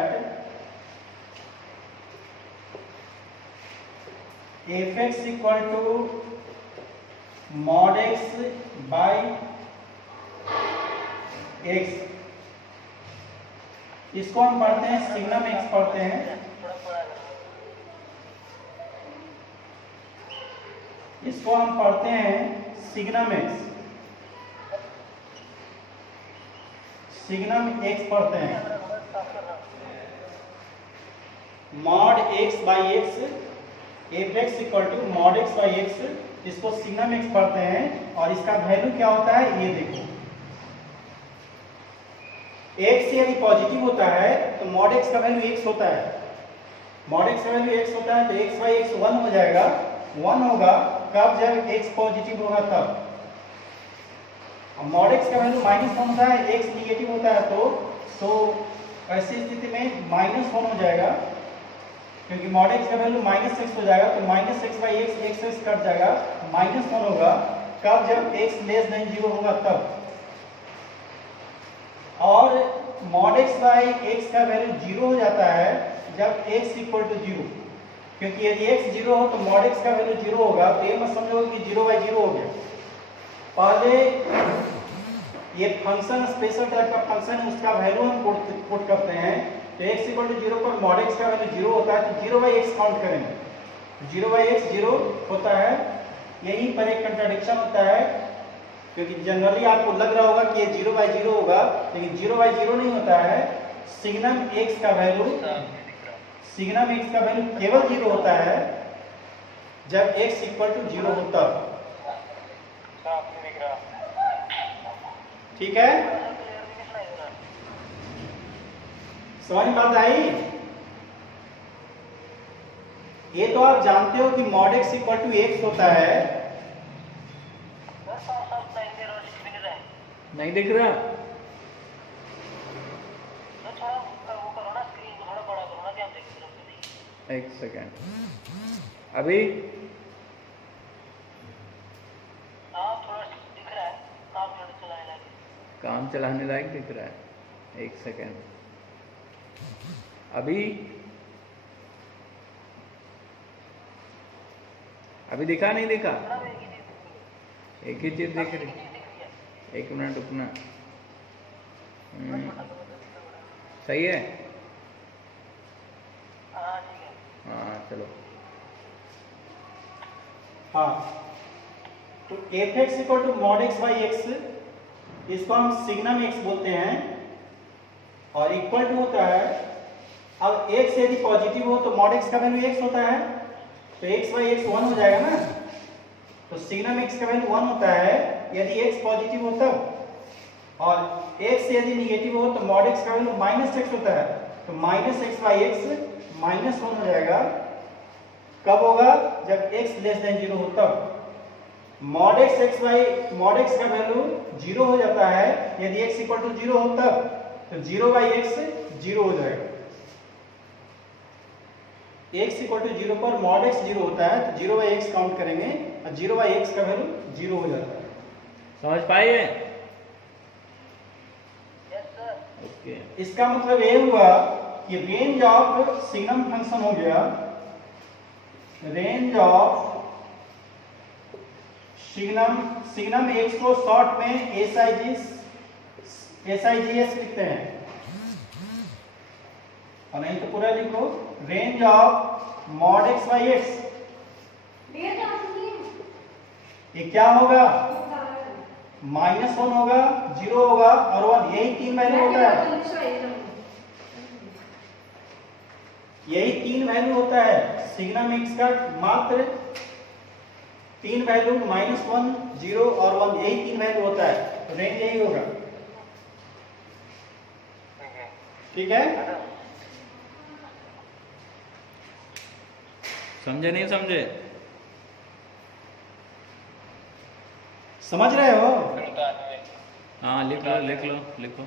f(x) equal to mod x by x, इसको हम पढ़ते हैं सिग्नम x पढ़ते हैं। इसको हम पढ़ते हैं सिग्नम x, सिग्नम x पढ़ते हैं। mod x by x, f(x) equal to mod x by x, इसको सिग्नम x पढ़ते हैं। और इसका वैल्यू क्या होता है ये देखो, x यदि पॉजिटिव होता है तो mod x का वैल्यू x होता है। mod x का वैल्यू x होता है तो x by x 1 हो जाएगा। 1 होगा कब, जब x पॉजिटिव होगा तब। mod x का वैल्यू -1 होता है, x निगेटिव होता है तो ऐसी स्थिति में -1 हो जाएगा क्योंकि mod x का वैल्यू -x हो जाएगा तो -x by x, x cut जाएगा, -1 होगा कब, जब x लेस देन 0 होगा तब। और mod x by x का वैल्यू 0 हो जाता है जब x इक्वल टू 0, क्योंकि यदि x 0 हो तो mod x का वैल्यू 0 होगा। तो ये मत समझो कि 0/0 हो गया। पहले ये फंक्शन स्पेशल टाइप का फंक्शन है, उसका वैल्यू हम पुट करते हैं। तो x इक्वल टू 0 पर mod x का वैल्यू 0 होता है तो 0/x काउंट करेंगे। 0/x 0 होता है, यहीं पर एक कंट्राडिक्शन होता है क्योंकि जनरली आपको लग रहा होगा कि ये 0/0 होगा, लेकिन 0/0 नहीं होता है। सिग्नम x का वैल्यू केवल 0 होता है जब x इक्वल टू 0 होता है। ठीक है, समझ बात आई? ये तो आप जानते हो कि mod x equal to x होता है। नहीं दिख रहा? एक सेकेंड, अभी काम चलाने लायक दिख रहा है। एक सेकेंड, अभी दिखा नहीं दिखा? एक ही चीज दिख रही। एक मिनट रुकना। सही है? हाँ चलो। हाँ, तो f x equal to mod x by x, इसको हम सिग्नम एक्स बोलते हैं और इक्वल टू होता है, अब एक्स यदि पॉजिटिव हो तो मॉड एक्स का वैल्यू एक्स होता है, तो एक्स बाई एक्स 1 हो जाएगा ना। तो सिग्नम एक्स का वैल्यू 1 होता है यदि एक्स पॉजिटिव हो तब, और एक्स यदि निगेटिव हो तो मॉड एक्स का वैल्यू माइनस एक्स होता है, तो minus x by x minus 1 हो जाएगा। कब होगा? जब x लेस देन 0 हो तब। मॉड एक्स का वैल्यू 0 हो जाता है यदि x इक्वल टू 0 हो तब, तो 0 बाई एक्स 0 हो जाएगा। x इक्वल टू 0 पर मॉड x 0 होता है तो 0 बाई एक्स काउंट करेंगे और 0 बाई एक्स का वैल्यू 0 हो जाता है। समझ पाए? ओके। इसका मतलब ये हुआ कि रेंज ऑफ सिग्नम फंक्शन हो गया, रेंज ऑफ सिग्नम एक्स को शॉर्ट में SIGS लिखते हैं, और नहीं तो पूरा लिखो range of mod x by x. ये क्या होगा? -1 होगा, 0 होगा और 1, यही 3 वैल्यू होता है, यही 3 वैल्यू होता है सिग्नम एक्स का। मात्र 3 वैल्यू -1, 0 और 1, यही 3 वैल्यू होता है, तो रेंज यही होगा। ठीक है? समझे नहीं समझे? समझ रहे हो? हाँ लिख लो लिख लो लिखो।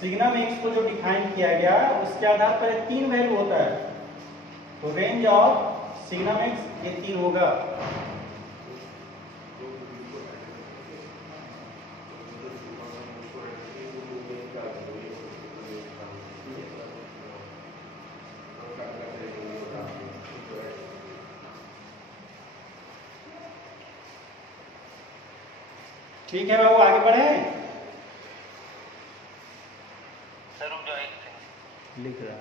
सिग्नम एक्स को जो डिफाइन किया गया उसके आधार पर 3 वैल्यू होता है, तो रेंज ऑफ सिग्नम एक्स ये 3 होगा। ठीक है बाबू, आगे बढ़े। लिख रहा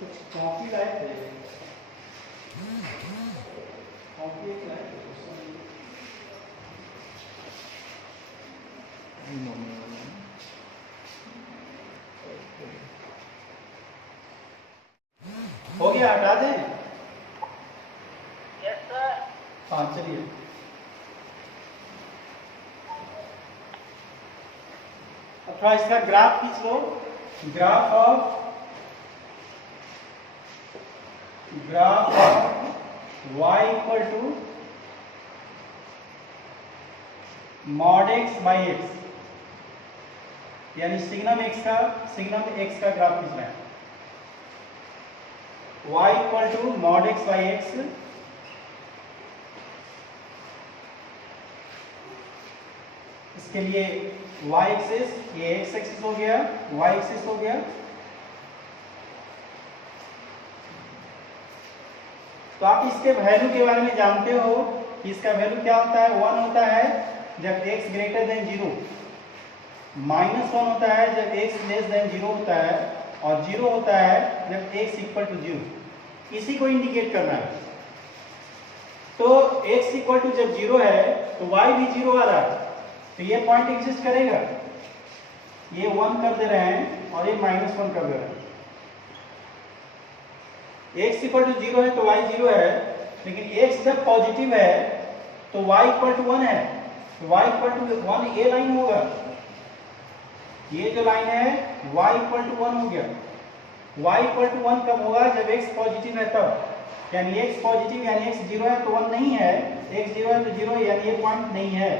कुछ कॉफी लाए थे, कॉफी एक लाए थे। हो गया, हटा दें? Yes sir. हाँ चलिए। अब थोड़ा इसका ग्राफ खींच लो, graph of y equal to mod x by x, यानी सिग्नम एक्स का ग्राफ खींचना है। y equal to mod x by x, इसके लिए y एक्सिस, ये x एक्सिस हो गया, y एक्सिस हो गया। तो आप इसके वैल्यू के बारे में जानते हो कि इसका वैल्यू क्या होता है? 1 होता है जब x ग्रेटर देन 0, -1 होता है जब x लेस देन 0 होता है, और 0 होता है जब x इक्वल टू 0। इसी को इंडिकेट करना है। तो x इक्वल टू जब 0 है तो y भी 0 आ रहा है, तो ये पॉइंट एग्जिस्ट करेगा। ये 1 कर दे रहे हैं और ये -1 कर दे रहे हैं। x इक्वल टू 0 है तो y 0 है, लेकिन x जब पॉजिटिव है तो y इक्वल टू 1 है, तो y इक्वल टू 1 ये लाइन होगा, ये जो लाइन है y इक्वल टू 1 हो गया। y इक्वल टू 1 कब होगा? जब x पॉजिटिव है तब, यानी x पॉजिटिव यानी x 0 है तो 1 नहीं है, x 0 है तो 0 यानी ये पॉइंट नहीं है,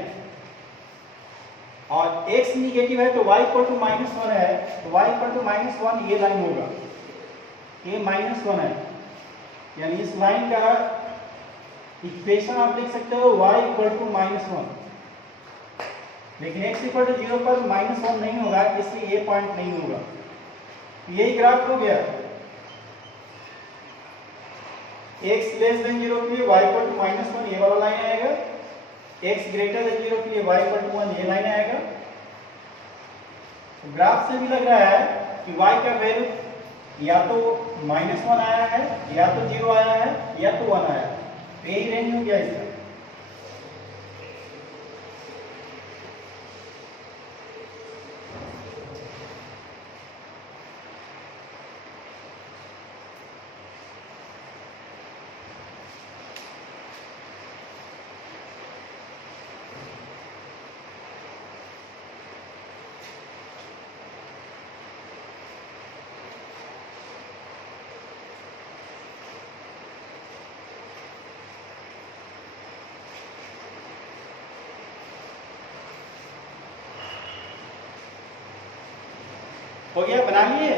और x निगेटिव है तो y इक्वल टू -1 है, तो y इक्वल टू -1 ये लाइन होगा, ये -1 है, यानी इस लाइन का इक्वेशन आप लिख सकते हो y इक्वल टू -1, लेकिन x इक्वल टू 0 पर -1 नहीं होगा, इसलिए ये पॉइंट नहीं होगा। यही ग्राफ हो गया। x लेस देन 0 के लिए y इक्वल टू -1 ये वाला लाइन आएगा, x ग्रेटर देन 0 के लिए y इक्वल टू 1 ये लाइन आएगा। तो ग्राफ से भी लग रहा है कि y का वैल्यू या तो -1 आया है, या तो 0 आया है, या तो 1 आया है, यही रेंज हो गया इसका। हो गया, बना लिए?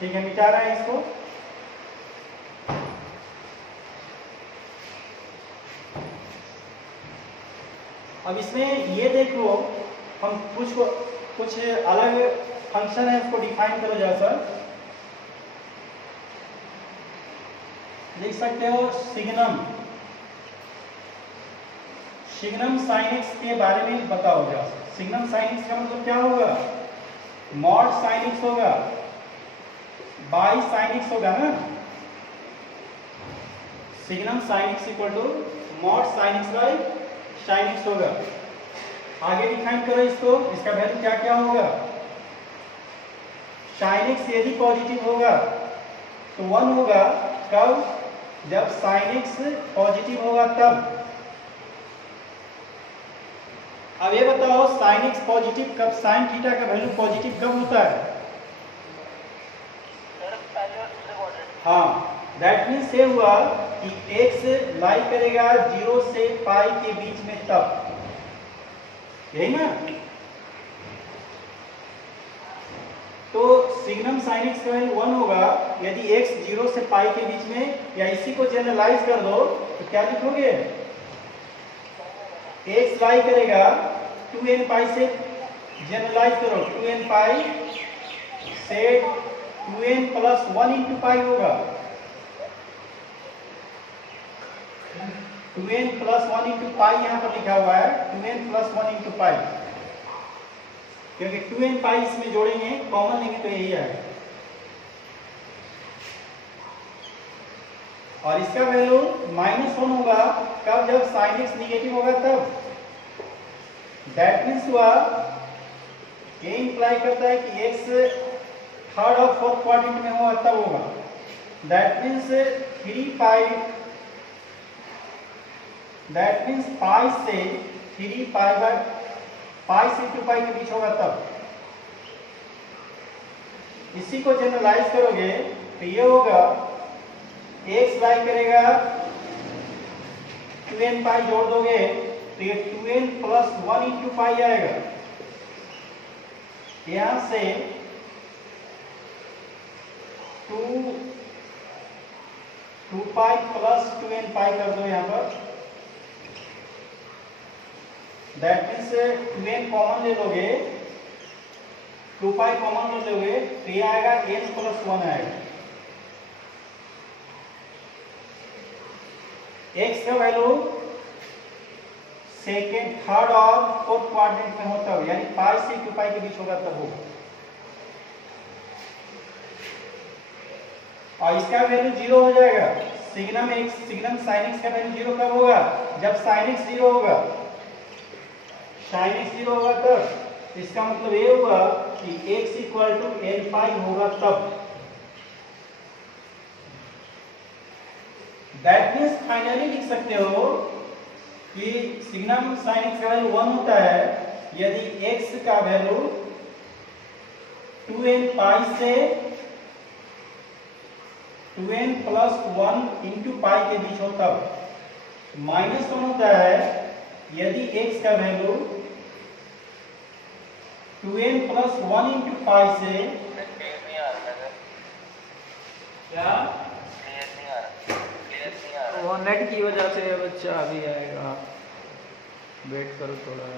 ठीक है, मिटा रहे हैं इसको। अब इसमें ये देख लो, हम कुछ अलग फंक्शन है उसको डिफाइन करो। जैसा लिख सकते हो सिग्नम साइन एक्स के बारे में बताओ। जरा सिग्नम साइन एक्स का मतलब क्या होगा? मॉड साइन एक्स होगा बाई साइन एक्स होगा ना। Signum sine x equal to mod sine x by sine x होगा। आगे डिफाइन करो इसको, इसका वैल्यू क्या क्या होगा? साइन एक्स यदि पॉजिटिव होगा तो 1 होगा। कब? जब साइन एक्स पॉजिटिव होगा तब। अब ये बताओ साइन एक्स पॉजिटिव कब, साइन थीटा का वैल्यू पॉजिटिव कब होता है? हाँ, दैट मीन्स ये हुआ कि x लाई करेगा 0 से पाई के बीच में तब, यही ना। तो सिग्नम साइन एक्स का वैल्यू 1 होगा यदि x 0 से पाई के बीच में, या इसी को जनरलाइज कर दो तो क्या लिखोगे? x लाई करेगा 2n पाई से, जनरलाइज करो 2n पाई से 2n प्लस 1 इंटू पाई होगा। 2n प्लस 1 इंटू पाई यहाँ पर लिखा हुआ है, 2n प्लस 1 इंटू पाई, क्योंकि 2n पाई इसमें जोड़ेंगे, कॉमन लेंगे तो यही आएगा। और इसका वैल्यू -1 होगा कब? जब साइन एक्स निगेटिव होगा तब। दैट मीन्स हुआ, ये इंप्लाई करता है कि x थर्ड और फोर्थ क्वाड्रेंट में होगा तब होगा। That means 3 pi, that means पाई से 3 पाई बाय पाई से 2 पाई के बीच होगा तब। इसी को जनरलाइज करोगे तो ये होगा x लाई करेगा 2n पाई, जोड़ दोगे तो ये 2n प्लस 1 इंटू पाई आएगा। यहां से 2 पाई प्लस 2n पाई कर दो यहाँ पर। दैट मीन्स 2n कॉमन ले लोगे, 2 पाई कॉमन ले लोगे तो ये आएगा n प्लस 1 आएगा। x का वैल्यू सेकेंड, थर्ड और फोर्थ क्वाड्रेंट में होता है, यानी पाई से 2 पाई के बीच होगा तब होगा। और इसका वैल्यू 0 हो जाएगा। सिग्नम साइन एक्स का वैल्यू 0 कब होगा? जब साइन एक्स 0 होगा। साइन एक्स 0 होगा तब, इसका मतलब ये होगा कि x इक्वल टू एन पाई होगा तब। दैट मीन्स फाइनली लिख सकते हो कि सिग्नम साइन एक्स का वैल्यू 1 होता है यदि x का वैल्यू 2n पाई से 2n प्लस 1 इंटू पाई के बीच हो तब। -1 होता है यदि x का value 2n plus 1 into pi से क्या वो नेट की वजह से बच्चा अभी आएगा, वेट करो थोड़ा।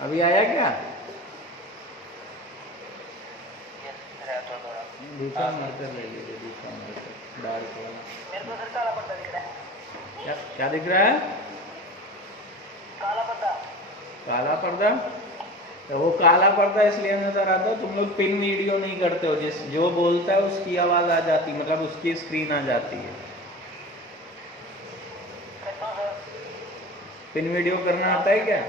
अभी आया क्या? दूसरा मार्कर लगे, दूसरा मार्कर डार्क वाला। क्या क्या दिख रहा है? काला पर्दा। तो वो काला पर्दा इसलिए नजर आता है, तुम लोग पिन वीडियो नहीं करते हो, जिस जो बोलता है उसकी आवाज आ जाती, मतलब उसकी स्क्रीन आ जाती है। पिन वीडियो करना आता है क्या?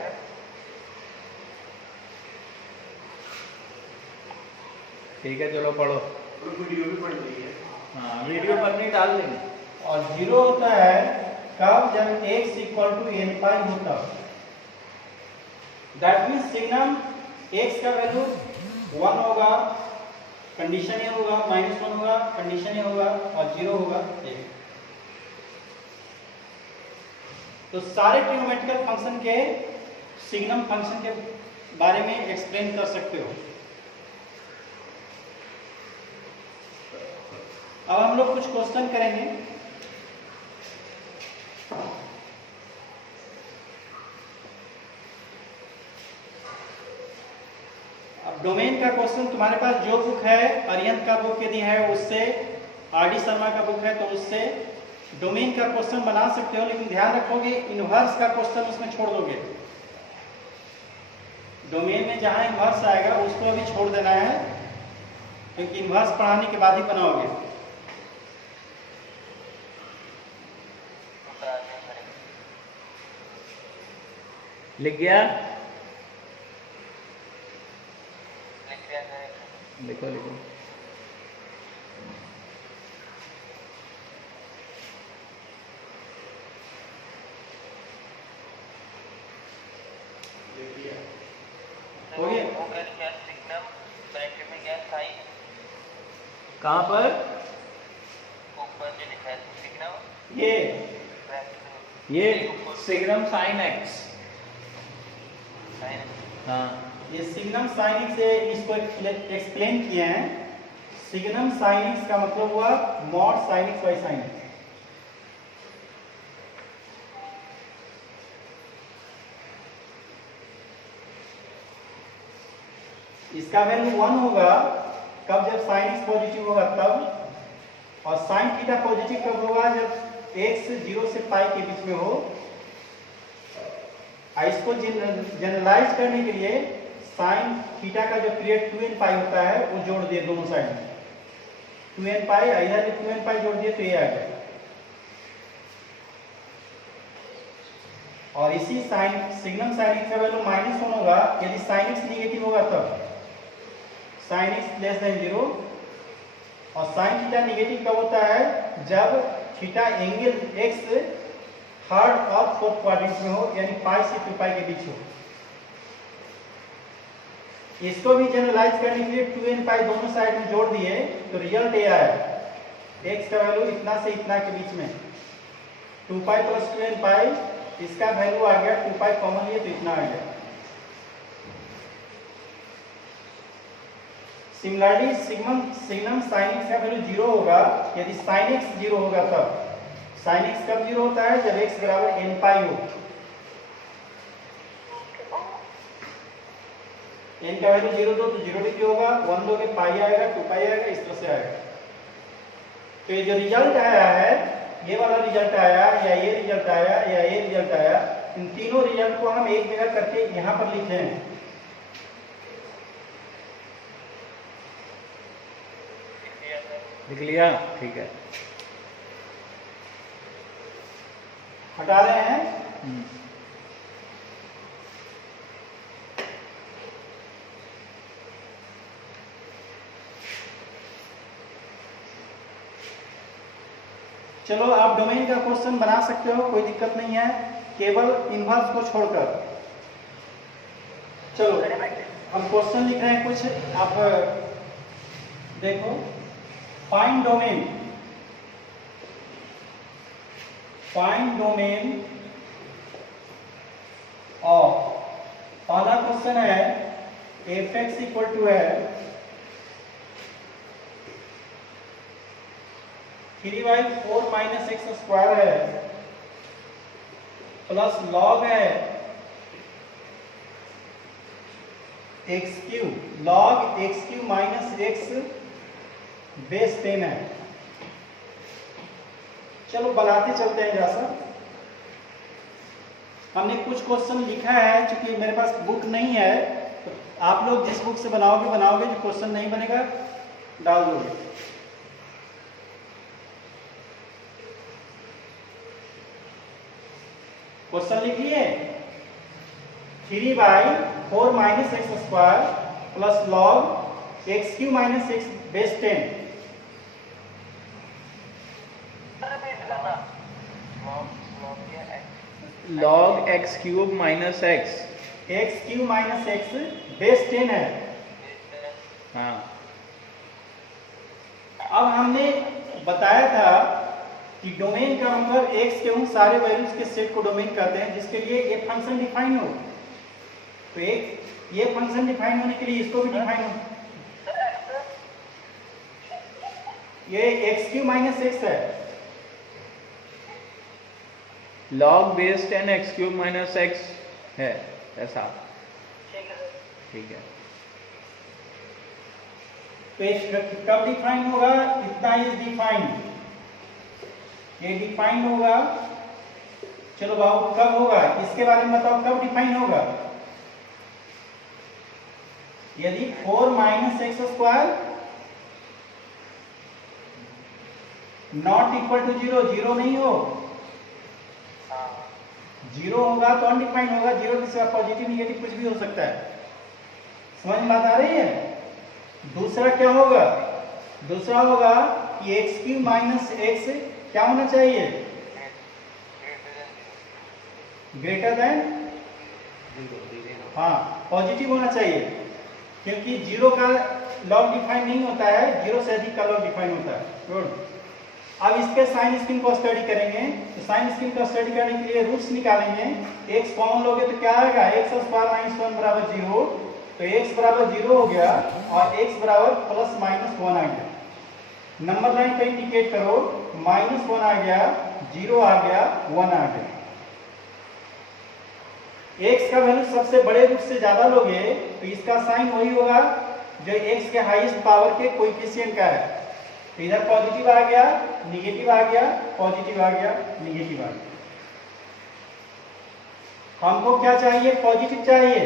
ठीक है चलो पढ़ो। वीडियो भी पढ़ ली है। हाँ वीडियो पढ़नी डाल देंगे। और 0 होता है कब, जब x इक्वल टू एन पाई होता। दैट मीन्स सिग्नम x का वैल्यू 1 होगा, कंडीशन ये होगा, -1 होगा, कंडीशन ये होगा, और 0 होगा। तो सारे ट्रिग्नोमेट्रिकल फंक्शन के सिग्नम फंक्शन के बारे में एक्सप्लेन कर सकते हो। अब हम लोग कुछ क्वेश्चन करेंगे। अब डोमेन का क्वेश्चन तुम्हारे पास जो बुक है, अरिहंत का बुक यदि है उससे, आर.डी. शर्मा का बुक है तो उससे डोमेन का क्वेश्चन बना सकते हो, लेकिन ध्यान रखोगे इनवर्स का क्वेश्चन उसमें छोड़ दोगे। डोमेन में जहां इनवर्स आएगा उसको अभी छोड़ देना है, क्योंकि इनवर्स पढ़ाने के बाद ही बनाओगे। लिख गया? लिखो लिखो। हो गया? कहाँ पर? ये सिग्नम साइन एक्स। हाँ ये सिग्नम साइन एक्स से इसको एक्सप्लेन किए हैं। सिग्नम साइन एक्स का मतलब हुआ mod sine x by sine x. इसका वैल्यू 1 होगा कब, जब साइन एक्स पॉजिटिव होगा तब, और साइन थीटा पॉजिटिव कब होगा, जब x 0 से पाई के बीच में हो। इसको जनरलाइज करने के लिए साइन थीटा का जो पीरियड 2n पाई होता है वो जोड़ दिए दोनों साइड में। 2n पाई, इधर 2n पाई जोड़ दिए तो ये आ गया। और इसी साइन सिग्नम साइन एक्स का वैल्यू -1 होगा यदि साइन एक्स निगेटिव होगा तब। साइन एक्स लेस देन 0, और साइन थीटा निगेटिव कब होता है, जब थीटा एंगल x थर्ड और फोर्थ क्वाड्रेंट में हो, यानी पाई से 2 पाई के बीच हो। इसको भी जनरलाइज करने के लिए 2n पाई दोनों साइड में जोड़ दिए तो रिजल्ट ये आया, x का वैल्यू इतना से इतना के बीच में 2 पाई प्लस 2n पाई, इसका वैल्यू आ गया 2 पाई कॉमन लिए तो इतना आ गया। सिमिलरली सिग्नम साइन एक्स का वैल्यू 0 होगा यदि साइन एक्स 0 होगा तब। साइन एक्स कब 0 होता है, जब x बराबर n पाई हो। n का वैल्यू 0 दो तो 0 डिग्री होगा, 1 दोगे पाई आएगा, 2 पाई आएगा, इस तरह से आएगा। तो ये जो रिजल्ट आया है, ये वाला रिजल्ट आया, या ये रिजल्ट आया, या ये रिजल्ट आया, इन तीनों रिजल्ट को हम एक जगह करके यहाँ पर लिखे हैं। लिख लिया? ठीक है। हटा रहे हैं। चलो आप डोमेन का क्वेश्चन बना सकते हो, कोई दिक्कत नहीं है, केवल इनवर्स को छोड़कर। चलो हम क्वेश्चन लिख रहे हैं कुछ, आप देखो। Find domain, find domain of, पहला क्वेश्चन है एफ एक्स इक्वल टू है 3/4 माइनस एक्स स्क्वायर है प्लस लॉग है x Q, log x Q minus x base 10 है। चलो बनाते चलते हैं जरा सा। हमने कुछ क्वेश्चन लिखा है, क्योंकि मेरे पास बुक नहीं है, तो आप लोग जिस बुक से बनाओगे, जो क्वेश्चन नहीं बनेगा डाल दोगे। क्वेश्चन लिख लिए 3/4 minus x square plus log x Q minus x base 10। Log x cube minus x minus x base 10 है। हाँ, अब हमने बताया था कि डोमेन का मतलब एक्स के उन सारे वैल्यूज के सेट को डोमेन कहते हैं, जिसके लिए ये फंक्शन डिफाइन हो। तो एक ये फंक्शन डिफाइन होने के लिए इसको भी डिफाइन हो। ये एक्स क्यू माइनस एक्स है, log base 10 x cube minus x है, ऐसा। ठीक है। तो ये कब डिफाइन होगा? इतना इज डिफाइंड, ये डिफाइंड होगा। चलो बाबू कब होगा, इसके बारे में बताओ, कब डिफाइन होगा? यदि 4 minus x square not equal to 0, 0 नहीं हो, 0 होगा तो अनडिफाइंड होगा। 0 के सिवा पॉजिटिव निगेटिव कुछ भी हो सकता है। समझ में बात आ रही है? दूसरा क्या होगा? दूसरा होगा कि एक्स क्यू माइनस एक्स क्या होना चाहिए? ग्रेटर देन, हाँ पॉजिटिव होना चाहिए, क्योंकि 0 का लॉग डिफाइन नहीं होता है, 0 से अधिक का लॉग डिफाइन होता है। गुड। अब इसके साइन स्क्रीन को स्टडी करेंगे। तो साइन स्क्रीन को स्टडी करने के लिए रूट्स निकालेंगे। x कॉमन लोगे तो क्या आएगा? x स्क्वायर माइनस 1 बराबर 0। तो x बराबर 0 हो गया और x बराबर प्लस माइनस 1 आ गया। नंबर लाइन पे इंडिकेट करो, -1 आ गया, 0 आ गया, 1 आ गया। x का वैल्यू सबसे बड़े रूट से ज्यादा लोगे तो इसका साइन वही होगा जो x के हाईएस्ट पावर के कोएफिशिएंट का है। तो इधर पॉजिटिव आ गया, निगेटिव आ गया, पॉजिटिव आ गया, निगेटिव आ गया। हमको क्या चाहिए? पॉजिटिव चाहिए।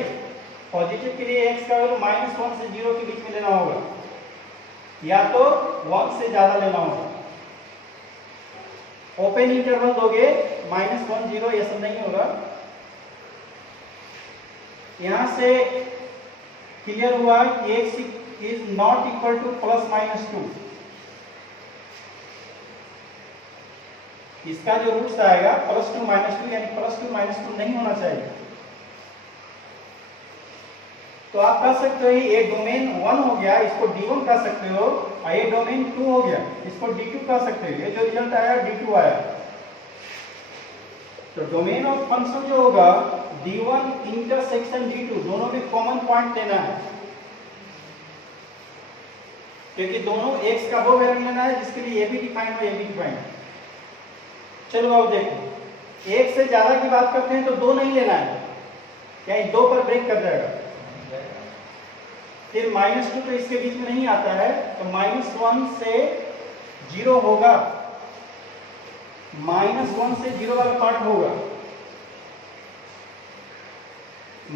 पॉजिटिव के लिए x का वैल्यू -1 से 0 के बीच में लेना होगा, या तो 1 से ज्यादा लेना होगा। ओपन इंटरवल दोगे -1 0 ये सब नहीं होगा। यहां से क्लियर हुआ कि x is not equal to +-2। इसका जो रूट्स आएगा +2 -2, यानी +2 -2 नहीं होना चाहिए। तो आप कह सकते हो ये डोमेन 1 हो गया, इसको D1 कह सकते हो, और ये डोमेन 2 हो गया, इसको D2 कह सकते हो। ये जो रिजल्ट आया D2 आया। तो डोमेन ऑफ फंक्शन जो होगा D1 इंटरसेक्शन D2, दोनों में कॉमन पॉइंट लेना है, क्योंकि दोनों x का वो वैल्यू लेना है जिसके लिए ये भी डिफाइन हो, ये भी डिफाइन। चलो अब देखो, 1 से ज्यादा की बात करते हैं तो 2 नहीं लेना है, यानी 2 पर ब्रेक कर जाएगा। फिर -2 तो इसके बीच में नहीं आता है, तो -1 से 0 होगा, -1 से 0 वाला पार्ट होगा,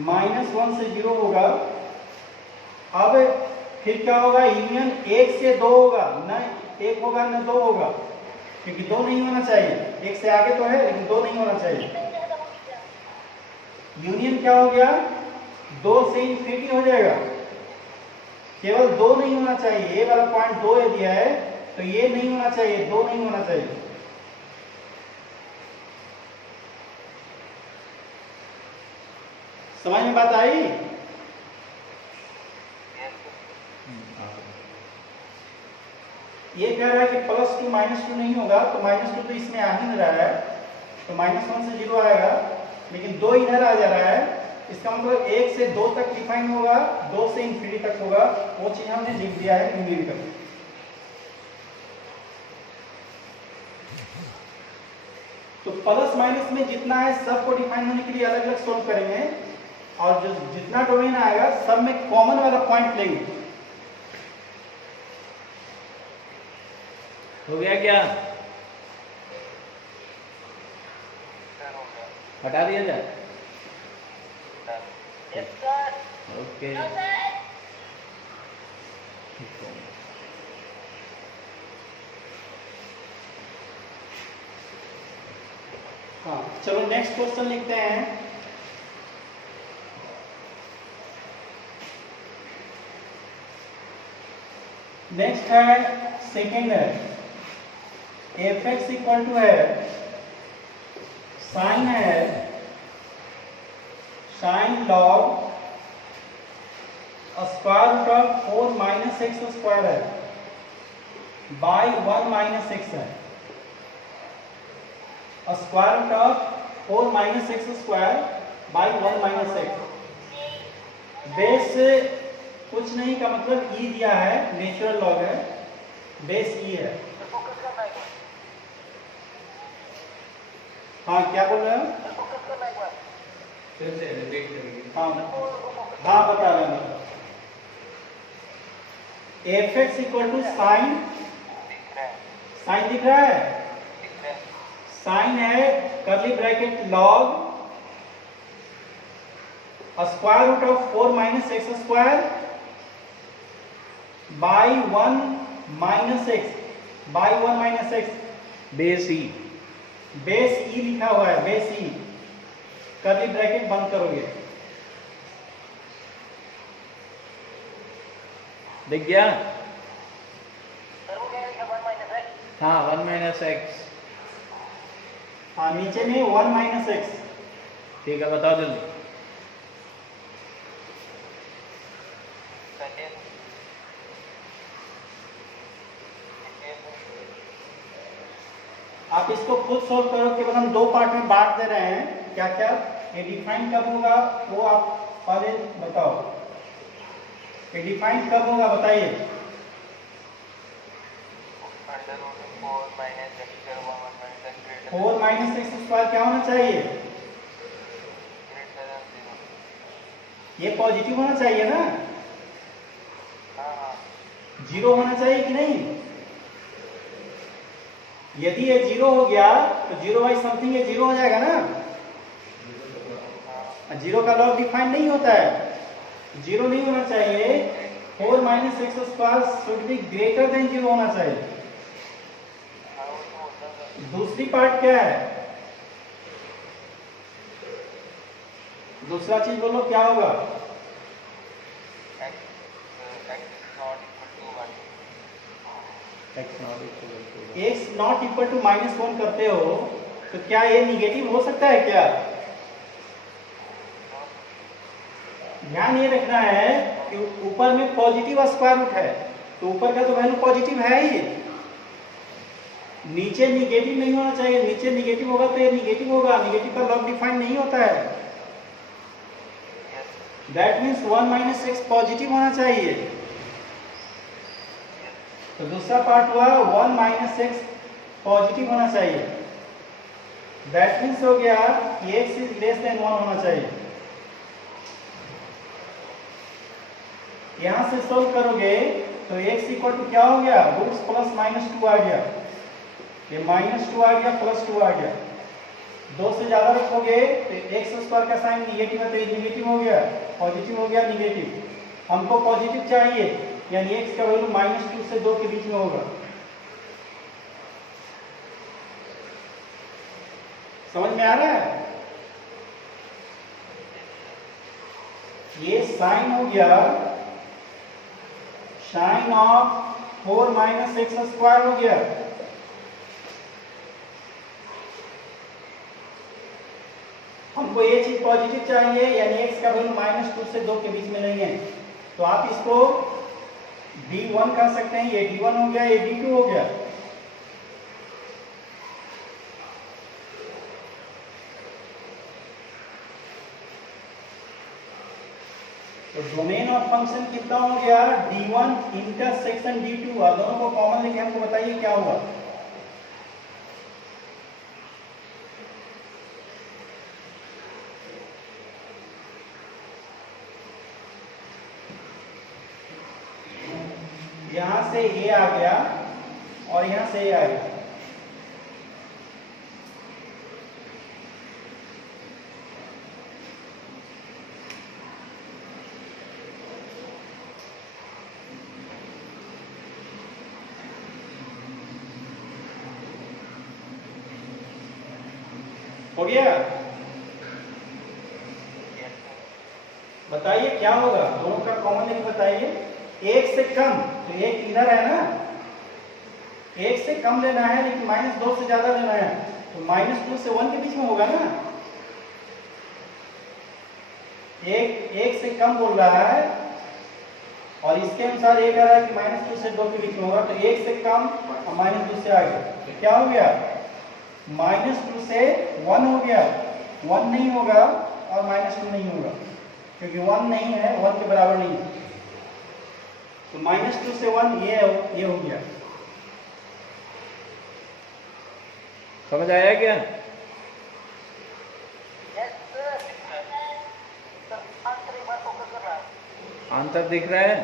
-1 से 0 होगा। अब फिर क्या होगा? यूनियन 1 से 2 होगा, न 1 होगा न 2 होगा, क्योंकि 2 नहीं होना चाहिए, 1 से आगे तो है लेकिन 2 नहीं होना चाहिए। यूनियन क्या हो गया, 2 से इंफिनिटी हो जाएगा, केवल 2 नहीं होना चाहिए। ये वाला पॉइंट 2 ये दिया है तो ये नहीं होना चाहिए, 2 नहीं होना चाहिए। समझ में बात आई? ये कह रहा है कि +2 -2 नहीं होगा, तो -2 तो इसमें आ ही नहीं रहा है, तो -1 से 0 आएगा, लेकिन 2 इधर आ जा रहा है। इसका मतलब 1 से 2 तक डिफाइन होगा, 2 से इंफिनिटी तक होगा, वो चीज हमने लिख दिया है न्यूमेरिकल। तो प्लस माइनस में जितना है सबको डिफाइन होने के लिए अलग अलग सोल्व करेंगे, और जो जितना डोमेन आएगा सब में कॉमन वाला पॉइंट लेंगे। हो गया क्या? हटा दिया जाए? ओके। हाँ, चलो नेक्स्ट क्वेश्चन लिखते हैं। नेक्स्ट है सेकेंड है, fx इक्वल टू है साइन है sine log square root of 4 minus x square है बाई 1 माइनस एक्स है, square root of 4 minus x square by 1 minus x. Base कुछ नहीं का मतलब ई दिया है, नेचुरल लॉग है, बेस ई है। हाँ क्या बोल रहे हो? फिर से रिपीट करिए। हाँ हाँ बता रहे हैं। F x equal to sine, sine दिख रहा है, साइन है curly bracket log square root of 4 minus x square by 1 minus x, by 1 minus x, base e, base e लिखा हुआ है, बेस ई, कर्ली ब्रैकेट बंद करोगे। दिख गया? हाँ 1 माइनस एक्स। हाँ नीचे में 1 माइनस एक्स। ठीक है बताओ जल्दी। आप इसको खुद सोल्व करो, केवल हम 2 पार्ट में बांट दे रहे हैं। क्या क्या ये डिफाइन कब होगा वो आप पहले बताओ, ये डिफाइन कब होगा बताइए। 4 माइनस एक्स स्क्वायर क्या होना चाहिए? ये पॉजिटिव होना चाहिए ना, 0 होना चाहिए कि नहीं? यदि ये 0 हो गया तो 0 बाई समथिंग ये 0 हो जाएगा ना। 0 का लॉग डिफाइन नहीं होता है, 0 नहीं होना चाहिए। 4 minus x square should be greater than 0 होना चाहिए। दूसरी पार्ट क्या है, दूसरा चीज बोलो क्या होगा? एक्स नॉट इक्वल टू -1 करते हो तो क्या ये निगेटिव हो सकता है क्या? ध्यान ये रखना है कि ऊपर में पॉजिटिव स्क्वायर रूट है तो ऊपर का तो वैल्यू पॉजिटिव है ही, नीचे निगेटिव नहीं होना चाहिए। नीचे निगेटिव होगा तो ये निगेटिव होगा, निगेटिव का लॉग डिफाइन नहीं होता है। That means 1 minus x positive होना चाहिए। तो दूसरा पार्ट हुआ 1 माइनस एक्स पॉजिटिव होना चाहिए। दैट मीन्स हो गया कि एक्स इज लेस देन 1 होना चाहिए। यहां से सोल्व करोगे तो x इक्वल टू क्या हो गया, रूट्स प्लस -2 आ गया, ये -2 आ गया, +2 आ गया। 2 से ज्यादा रखोगे तो एक्स स्क्वायर का साइन निगेटिव है तो ये निगेटिव हो गया, पॉजिटिव हो गया, निगेटिव। हमको पॉजिटिव चाहिए, यानी x का वैल्यू -2 से 2 के बीच में होगा। समझ में आ रहा है? ये साइन हो गया sine of 4 minus x square हो गया। हमको ये चीज पॉजिटिव चाहिए, यानी x का वैल्यू -2 से 2 के बीच में नहीं है, तो आप इसको d1 कह सकते हैं। ये d1 हो गया, ये d2 हो गया। तो डोमेन ऑफ फंक्शन कितना हो गया? d1 intersection d2। और दोनों को कॉमन लेके हमको बताइए क्या हुआ। यहां से a आ गया और यहां से a आ गया। हो गया? बताइए क्या होगा, दोनों का कॉमन लेके बताइए। एक से कम, तो एक इधर है ना, एक से कम लेना है लेकिन -2 से ज्यादा लेना है, तो -2 से 1 के बीच में होगा ना। एक से कम बोल रहा है और इसके अनुसार ये कह रहा है कि -2 से 2 के बीच में होगा, तो एक से कम और -2 से आगे, तो क्या हो गया? -2 से 1 हो गया। 1 नहीं होगा और -2 नहीं होगा, क्योंकि 1 नहीं है, 1 के बराबर नहीं है। तो -2 से 1 ये हो गया। समझ आया क्या? आंसर दिख रहा है?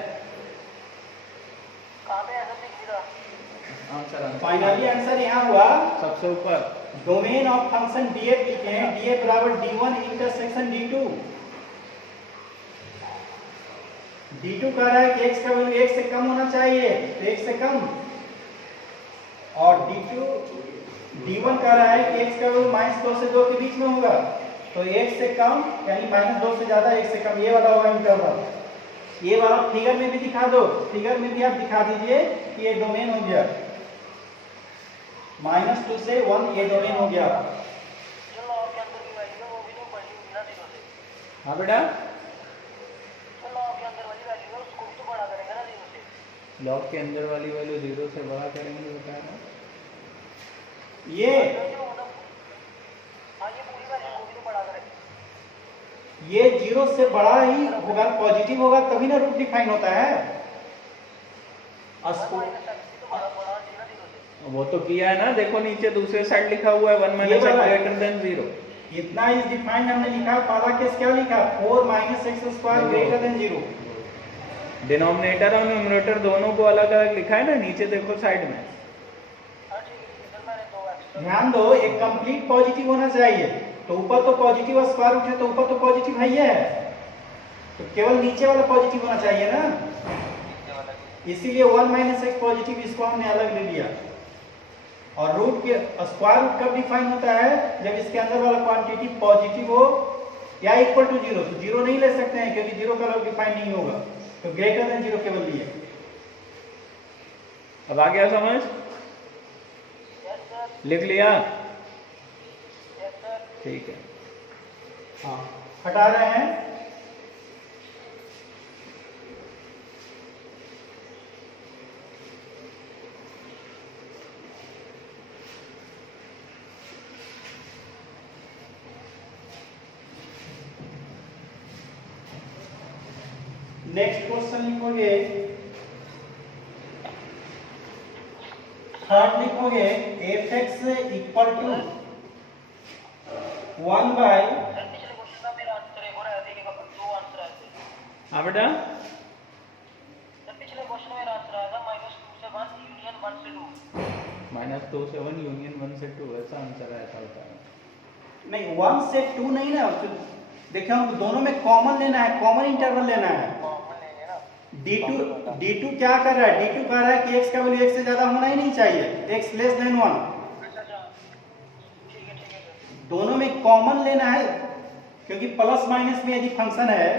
फाइनली आंसर यहाँ हुआ सबसे ऊपर। डोमेन ऑफ फंक्शन df लिखे हैं, df बराबर d1 इंटरसेक्शन d2। d2 कह रहा है कि x का वैल्यू 1 से कम होना चाहिए, तो 1 से कम, और d1 कह रहा है कि x का वैल्यू -2 से 2 के बीच में होगा, तो 1 से कम यानी -2 से ज्यादा, 1 से कम, ये वाला होगा इंटरवल। ये वाला फिगर में भी दिखा दो, फिगर में भी आप दिखा दीजिए कि ये डोमेन हो गया। -2 से 1 ये डोमेन हो गया। हाँ बेटा, लॉग के अंदर वाली वैल्यू 0 से बड़ा करेंगे बेटा ना। ये 0 से बड़ा ही होगा, पॉजिटिव होगा तभी ना रूट डिफाइन होता है। वो तो किया है ना, देखो नीचे दूसरे साइड लिखा हुआ है 1 - x ग्रेटर देन 0। इतना इज डिफाइंड हमने लिखा, पहला केस क्या लिखा? 4 - x square greater than 0। Denominator और न्यूमरेटर दोनों को अलग अलग लिखा है ना, नीचे देखो साइड में। ध्यान दो, एक कंप्लीट पॉजिटिव होना चाहिए, तो ऊपर तो पॉजिटिव स्क्वायर रूट है, तो ऊपर तो पॉजिटिव है ही है, तो केवल नीचे वाला पॉजिटिव होना चाहिए ना, इसीलिए 1 - x पॉजिटिव, इसको हमने अलग ले लिया। और रूट के स्क्वायर रूट कब डिफाइन होता है? जब इसके अंदर वाला क्वांटिटी पॉजिटिव हो या इक्वल टू 0। तो 0 नहीं ले सकते हैं क्योंकि 0 का लॉग डिफाइन नहीं होगा, तो ग्रेटर देन 0 केवल लिए। अब आ गया समझ? लिख लिया? ठीक है, हाँ, हटा रहे हैं। नेक्स्ट क्वेश्चन लिखोगे, थर्ड लिखोगे f(x) इक्वल टू 1 बाय। हाँ बेटा, पिछले क्वेश्चन में आंसर आया था -2 से 1 यूनियन 1 से 2। -2 से 1 यूनियन 1 से 2, ऐसा आंसर आया था होता है। नहीं, 1 से 2 नहीं ना, देखिए हम दोनों में कॉमन लेना है, कॉमन इंटरवल लेना है। d2 क्या कर रहा है? d2 कह रहा है कि x का वैल्यू 1 से ज्यादा होना ही नहीं चाहिए, x लेस देन 1। दोनों में कॉमन लेना है, क्योंकि प्लस माइनस में यदि फंक्शन है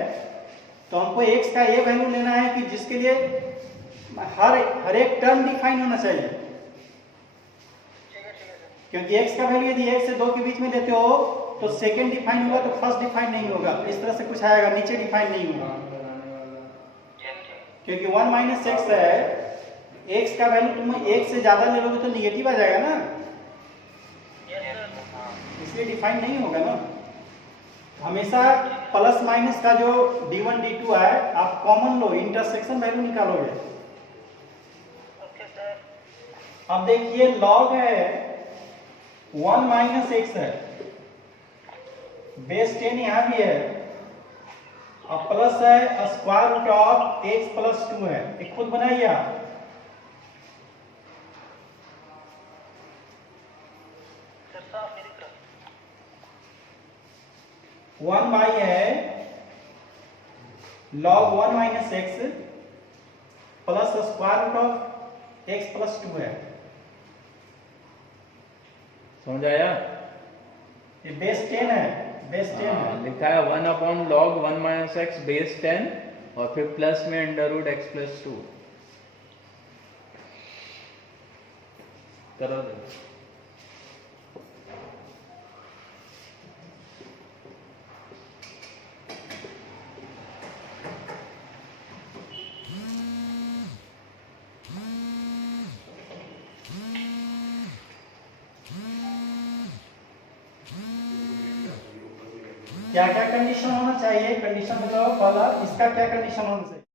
तो हमको x का ये वैल्यू लेना है कि जिसके लिए हर एक टर्म डिफाइन होना चाहिए, क्योंकि x का वैल्यू यदि 1 से 2 के बीच में लेते हो तो सेकंड डिफाइन होगा तो फर्स्ट डिफाइन नहीं होगा, इस तरह से कुछ आएगा, नीचे डिफाइन नहीं होगा। क्योंकि 1 माइनस एक्स है, x का वैल्यू तुम 1 से ज्यादा ले लोगे तो निगेटिव आ जाएगा ना, इसलिए डिफाइन नहीं होगा ना। हमेशा प्लस माइनस का जो d1 d2 है आप कॉमन लो, इंटरसेक्शन वैल्यू निकालोगे। अब देखिए लॉग है 1 माइनस एक्स है, बेस 10 यहां भी है, अब प्लस है square root of x plus 2 है, एक खुद बनाइए आप। वन बाई है log 1 minus x plus square root of x plus 2 है। समझ आया? ये बेस 10 है, बेस 10 है। लिखा है 1 upon log 1 minus x base 10 और फिर प्लस में अंडर रूट एक्स प्लस 2 करो दे। क्या क्या कंडीशन होना चाहिए, कंडीशन बताओ। पहला इसका क्या कंडीशन होना चाहिए?